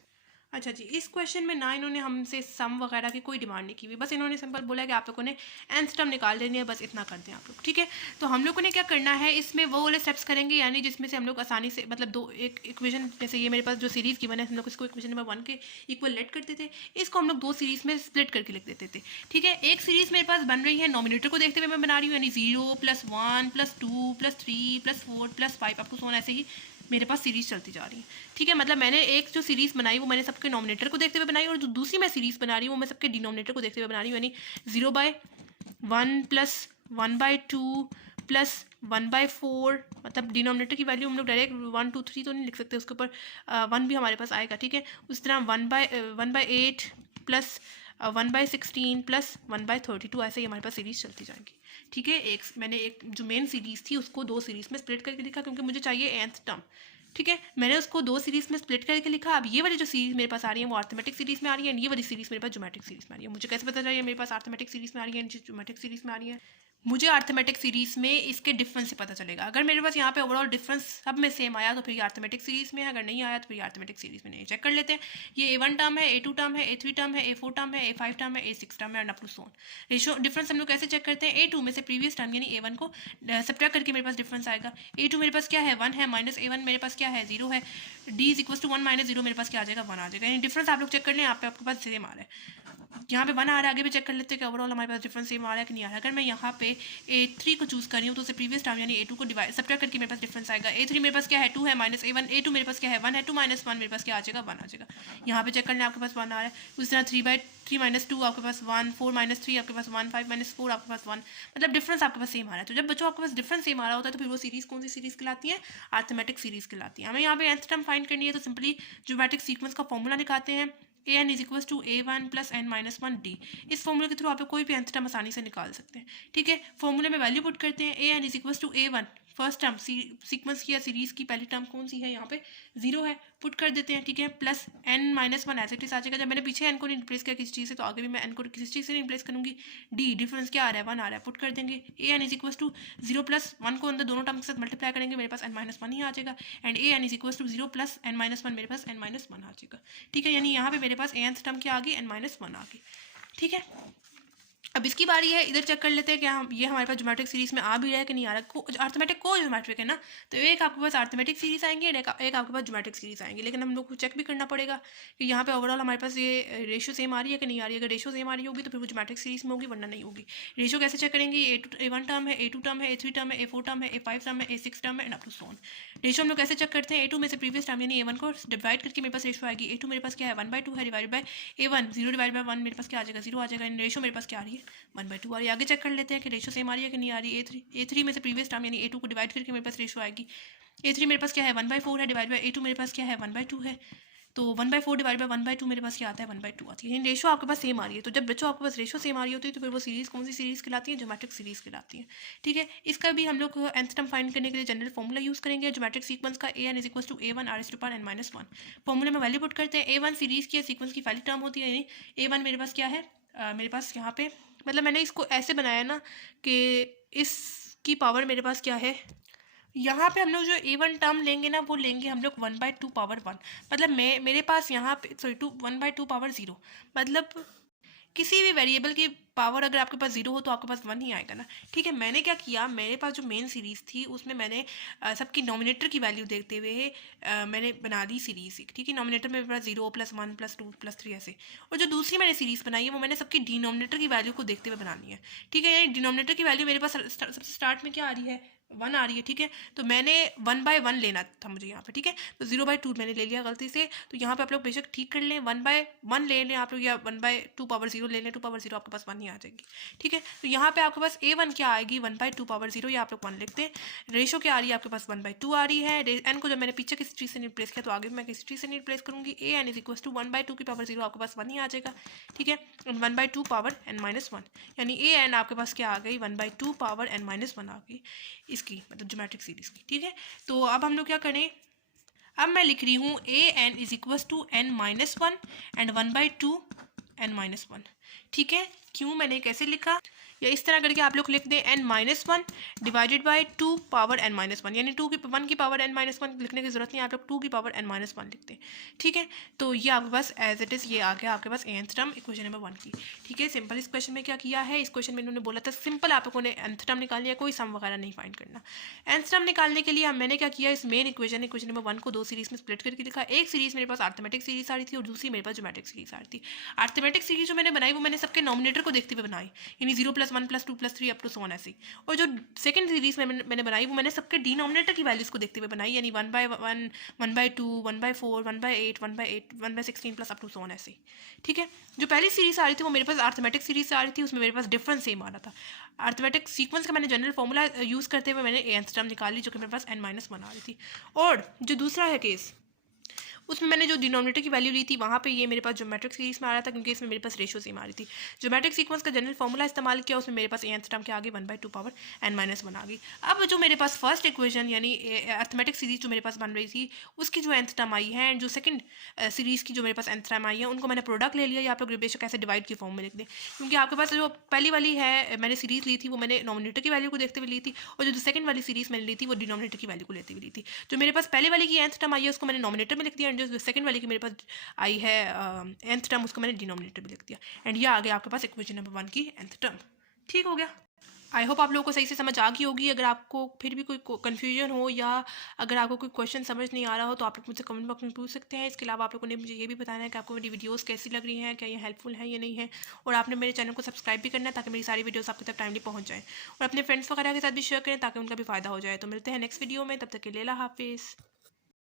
अच्छा जी, इस क्वेश्चन में ना इन्होंने हमसे सम वगैरह की कोई डिमांड नहीं की हुई, बस इन्होंने सिंपल बोला कि आप लोगों ने nth टर्म निकाल देनी है, बस इतना कर दें आप लोग, ठीक है। तो हम लोगों ने क्या करना है, इसमें वो वाले स्टेप्स करेंगे यानी जिसमें से हम लोग आसानी से मतलब दो एक इक्वेशन, जैसे ये मेरे पास जो सीरीज़ की बने हम लोग इसको इक्वेशन नंबर 1 के इक्वल लेट करते थे, इसको हम लोग दो सीरीज़ में स्प्लिट करके लिख देते थे, ठीक है। एक सीरीज़ मेरे पास बन रही है, नॉमिनेटर को देखते हुए मैं बना रही हूँ, यानी 0 + 1 + 2 + 3 + 4 + 5 अप टू सोन, ऐसे ही मेरे पास सीरीज़ चलती जा रही है, ठीक है। मतलब मैंने एक जो सीरीज़ बनाई वो मैंने सबके नॉमिनेटर को देखते हुए बनाई, और जो दूसरी मैं सीरीज़ बना रही हूँ वो मैं सबके डिनोमिनेटर को देखते हुए बना रही हूँ, यानी 0/1 + 1/2 + 1/4, मतलब डिनोमिनेटर की वैल्यू हम लोग डायरेक्ट 1 2 3 तो नहीं लिख सकते, उसके ऊपर 1 भी हमारे पास आएगा, ठीक है। उस तरह 1/8 + 1/16 + 1/32, ऐसे ही हमारे पास सीरीज़ चलती जाएंगी, ठीक है। मैंने एक जो मेन सीरीज़ थी उसको दो सीरीज़ में स्प्लिट करके लिखा, क्योंकि मुझे चाहिए nth टर्म, ठीक है। मैंने उसको दो सीरीज़ में स्प्लिट करके लिखा। अब ये वाली जो सीरीज़ मेरे पास आ रही है वो अर्थमेटिक सीरीज़ में आ रही है, एंड ये वाली सीरीज़ मेरे पास ज्योमेट्रिक सीरीज़ में आ रही है। मुझे कैसे पता चल रही है मेरे पास अर्थमेटिक सीरीज़ में आ रही है, ज्योमेट्रिक सीरीज़ में आ रही है? मुझे अर्थमेटिक सीरीज़ में इसके डिफरेंस से पता चलेगा। अगर मेरे पास यहाँ पे ओवरऑल डिफरेंस सब में सेम आया तो फिर ये अर्थमेटिक सीरीज़ में है, अगर नहीं आया तो फिर ये अर्थमेटिक सीरीज़ में नहीं। चेक कर लेते हैं। ये A1 टर्म है, A2 टर्म है, A3 टर्म है, A4 टर्म है, A5 टर्म है, A6 टर्म है, and up to so on. Ratio difference हम लोग कैसे चेक करते हैं, A2 में से प्रीवियस टर्म यानी A1 को सब्ट्रैक्ट करके मेरे पास डिफरेंस आएगा। A2 मेरे पास क्या है, 1 है, माइनस A1 मेरे पास क्या है, 0 है। D = 1 - 0 मेरे पास क्या आ जाएगा, 1 आ जाएगा। यानी डिफरेंस आप लोग चेक कर लें, यहाँ पे आपके पास सेम आ रहा है, यहाँ पे 1 आ रहा है। आगे भी चेक कर लेते हैं कि ओवरऑल हमारे पास डिफरेंस सेम आ रहा है कि नहीं आ रहा है। अगर मैं यहाँ पे A3 को चूज़ कर रही हूँ तो उसे प्रीवियस टर्म यानी A2 को डिवाइड सब्ट्रैक्ट करके मेरे पास डिफरेंस आएगा। A3 मेरे पास क्या है, 2 है, माइनस A1। A2 मेरे पास क्या है, 1 है, 2 - 1 मेरे पास क्या आ जाएगा, 1 आ जाएगा। यहाँ पे चेक करना आपके पास 1 आ रहा है। उस तरह 3/3 - 2 आपके पास 1, 4 - 3 आपके पास 1, 5 - 4 आपके पास 1, मतलब डिफरेंस आपके पास सेम आ रहा है। तो जब बच्चों आपके पास डिफरेंस सेम आ रहा होता है तो फिर वो सीरीज़ कौन सी सीरीज़ कहलाती है, अर्थमेटिक सीरीज़ कहलाती है। हमें यहाँ पे nth टर्म फाइंड करनी है तो सिंपली ज्योमेट्रिक सीक्वेंस का फॉर्मूला निकालते हैं, an = A1 + n - 1 d। इस फॉर्मूले के थ्रू आप कोई भी nth टर्म आसानी से निकाल सकते हैं, ठीक है। फॉर्मूले में वैल्यू पुट करते हैं, an = A1 first term sequence की या सीरीज़ की पहली टर्म कौन सी है, यहाँ पे 0 है, पुट कर देते हैं, ठीक है, plus n - 1 as it is आ जाएगा। जब मैंने पीछे n को नहीं रिप्लेस किया किसी चीज़ से तो आगे भी मैं n को किसी चीज़ से नहीं रिप्लेस करूँगी। d डिफरेंस क्या आ रहा है, 1 आ रहा है, पुट कर देंगे। an = 0 + 1 को अंदर दोनों टर्म के साथ मल्टीप्लाई करेंगे, मेरे पास n - 1 ही आ जाएगा। एंड an = 0 + n - 1 मेरे पास n - 1 आ जाएगा, ठीक है। यानी यहाँ पे मेरे पास nth टर्म क्या आ गई, n - 1 आ गई, ठीक है। अब इसकी बारी है, इधर चेक कर लेते हैं कि हम ये हमारे पास ज्योमेट्रिक सीरीज़ में आ भी रहा है कि नहीं आ रहा है। अर्थमेटिक को ज्योमेट्रिक है ना, तो एक आपके पास अर्थमेटिक सीरीज़ आएंगे, एक आपके पास ज्योमेट्रिक सीरीज़ आएंगे, लेकिन हम लोग को चेक भी करना पड़ेगा कि यहाँ पे ओवरऑल हमारे पास ये रेशियो सेम आ रही है कि नहीं आ रही है। अगर रेशियो सेम आ रही होगी तो फिर वो ज्योमेट्रिक सीरीज़ में होगी, वरना नहीं होगी। रेशियो कैसे चेक करेंगे, A1 टर्म है, A2 टर्म है, A3 टर्म है, A4 टर्म है, A5 टर्म है, A6 टर्म है, and up to so on. Ratio हम लोग कैसे चेक करते हैं, A2 में से प्रीवियस टर्म यानी A1 को डिवाइड करके मेरे पास रेशियो आएगी। A2 मेरे पास क्या है, 1/2 है, डिवाइड बाय A1, 0 / 1 मेरे पास क्या आ जाएगा, 0 आ जाएगा। रेशियो मेरे पास क्या आ रही है, 1/2 आ रही है। आगे चेक कर लेते हैं कि रेशियो सेम आ रही है कि नहीं आ रही है। A3 में से प्रीवियस टर्म यानी A2 को डिवाइड करके मेरे पास रेशियो आएगी। A3 मेरे पास क्या है, 1/4 है, डिवाइड बाय A2 मेरे पास क्या है, 1/2 है। तो 1/4 डिवाइड बाय 1/2 मेरे पास क्या आता है, 1/2 आती है। यानी रेशियो आपके पास सेम आ रही है। तो जब बच्चों आपके पास रेशियो सेम आ रही होती है तो फिर वो सीरीज़ कौन सी सीरीज़ कहलाती है, ज्योमेट्रिक सीरीज़ कहलाती है, ठीक है। इसका भी हम लोग nth टर्म फाइंड करने के लिए जनरल फॉर्मूला यूज़ करेंगे ज्योमेट्रिक सीक्वेंस का, an = A1 r⁻n - 1। फॉर्मूले में वैल्यू पुट करते हैं। A1 सीरीज़ की सीक्वेंस की पहली टर्म होती है, यानी A1 मेरे पास क्या है, मेरे पास यहाँ पे मतलब मैंने इसको ऐसे बनाया ना कि इसकी पावर मेरे पास क्या है, यहाँ पे हम लोग जो A1 टर्म लेंगे ना वो लेंगे हम लोग 1/2 पावर 1, मतलब मेरे पास यहाँ पे 1/2 पावर 0, मतलब किसी भी वेरिएबल की पावर अगर आपके पास 0 हो तो आपके पास 1 ही आएगा ना, ठीक है। मैंने क्या किया, मेरे पास जो मेन सीरीज़ थी उसमें मैंने सबकी नॉमिनेटर की वैल्यू देखते हुए मैंने बना दी सीरीज़, ठीक है। नॉमिनेटर में मेरे पास 0 + 1 + 2 + 3 ऐसे, और जो दूसरी मैंने सीरीज़ बनाई है वो मैंने सबकी डिनोमिनेटर की वैल्यू को देखते हुए बनानी है, ठीक है। यानी डिनोमिनेटर की वैल्यू मेरे पास सबसे स्टार्ट में क्या आ रही है, 1 आ रही है, ठीक है। तो मैंने 1/1 लेना था मुझे यहाँ पे, ठीक है। तो 0/2 मैंने ले लिया गलती से, तो यहाँ पे आप लोग बेशक ठीक कर लें, 1/1 ले लें आप लोग या 1/2 पावर 0 ले लें, 2 पावर 0 आपके पास 1 ही आ जाएगी, ठीक है। तो यहाँ पे आपके पास A1 क्या आएगी, 1/2 पावर 0, या आप लोग 1 लिखते हैं। रेशो क्या आ रही है आपके पास, 1/2 आ रही है। n को जब मैंने पीछे किसी चीज़ से नहीं रिप्लेस किया तो आगे भी मैं किसी चीज़ से नहीं रिप्लेस करूँगी। an = 1/2 की पावर 0 आपके पास 1 ही आ जाएगा, ठीक है। 1/2 पावर n - 1, यानी an आपके पास क्या आ गई, 1/2 पावर n - 1 आ गई इसकी, मतलब ज्योमेट्रिक सीरीज़ की, ठीक है। तो अब हम लोग क्या करें, अब मैं लिख रही हूँ an = n - 1 एंड 1/2 n - 1, ठीक है। क्यों मैंने कैसे लिखा, या इस तरह करके आप लोग लिख दें n-1 divided by 2 power n-1, यानी 1 की पावर n-1 लिखने की जरूरत नहीं, आप लोग 2 की पावर n-1 लिखते हैं। ठीक है, तो ये आपके पास एज इट इज़ ये आ गया आपके पास nth टर्म इक्वेशन नंबर 1 की। ठीक है, सिंपल इस क्वेश्चन में क्या किया है, इस क्वेश्चन में इन्होंने बोला था सिंपल आप लोगों ने nth टर्म निकालनी है, कोई सम वगैरह नहीं फाइंड करना। nth टर्म निकालने के लिए मैंने क्या किया, इस मेन इक्वेशन नंबर 1 को 2 सीरीज में स्प्लिट करके लिखा। एक सीरीज मेरे पास अर्थमेटिक सीरीज आ रही थी और दूसरी मेरे पास ज्योमेट्रिक सीरीज आ रही थी। अर्थमेटिक सीरीज जो मैंने बनाई वो मैंने सबके नॉमिनेटर को देखते हुए बनाई, यानी 0 + 1 + 2 + 3 अप टू सो ऑन ऐसी। और जो सेकंड सीरीज में मैंने बनाई वो मैंने सबके डिनोमिनेटर की वैल्यूज को देखते हुए बनाई, यानी 1/1 1/2 1/4 1/8 1/8 1/16 plus up to so on ऐसे। ठीक है, जो पहली सीरीज आ रही थी वो मेरे पास अर्थमेटिक सीरीज से आ रही थी, उसमें मेरे पास डिफरेंस सेम आ रहा था। अर्थमेटिक सीक्वेंस का मैंने जनरल फॉर्मूला यूज़ करते हुए मैंने nth टर्म निकाली जो कि मेरे पास n-1 आ रही थी। और जो दूसरा है केस, उसमें मैंने जो डिनोमिनेटर की वैल्यू ली थी वहाँ पे ये मेरे पास ज्योमेट्रिक सीरीज में आ रहा था, क्योंकि इसमें मेरे पास रेशियो सेम आ रही थी। ज्योमेट्रिक सीक्वेंस का जनरल फॉर्मूला इस्तेमाल किया, उसमें मेरे पास nth टर्म के आगे 1/2 पावर n-1 आ गई। अब जो मेरे पास फर्स्ट इक्वेशन यानी अर्थमेटिक सीरीज जो मेरे पास बन रही थी उसकी जो nth टर्म आई है एंड जो सेकंड सीरीज की जो मेरे पास nth टर्म आई है उनको मैंने प्रोडक्ट ले लिया, या आप लोग बेशक ऐसे डिवाइड की फॉर्म में लिख दें, क्योंकि आपके पास जो पहली वाली है मैंने सीरीज ली थी वो मैंने नॉमिनेटर की वैल्यू को देखते हुए ली थी, और जो सेकंड वाली सीरीज मैंने ली थी वो डिनोमिनेटर की वैल्यू को लेते हुए ली थी। जो मेरे पास पहले वाली की nth टर्म आई है उसको मैंने नॉमिनेटर में लिख दिया, एंड जो सेकंड वाली की मेरे पास आई है nth टर्म उसको मैंने डिनोमिनेटर में लिख दिया, एंड ये आ गया आपके पास इक्वेशन नंबर 1 की nth टर्म। ठीक हो गया, आई होप आप लोगों को सही से समझ आ गई होगी। अगर आपको फिर भी कोई कन्फ्यूजन हो या अगर आपको कोई क्वेश्चन समझ नहीं आ रहा हो तो आप लोग मुझसे कमेंट बॉक्स में पूछ सकते हैं। इसके अलावा आप लोगों ने मुझे ये भी बताना है कि आपको मेरी वीडियोस कैसी लग रही हैं, क्या ये हेल्पफुल है या नहीं है, और आपने मेरे चैनल को सब्सक्राइब भी करना है ताकि मेरी सारी वीडियोस आपके तक टाइमली पहुँच जाएँ, और अपने फ्रेंड्स वगैरह के साथ भी शेयर करें ताकि उनका भी फ़ायदा हो जाए। तो मिलते हैं नेक्स्ट वीडियो में, तब तक के लिए अल्लाह हाफिज़।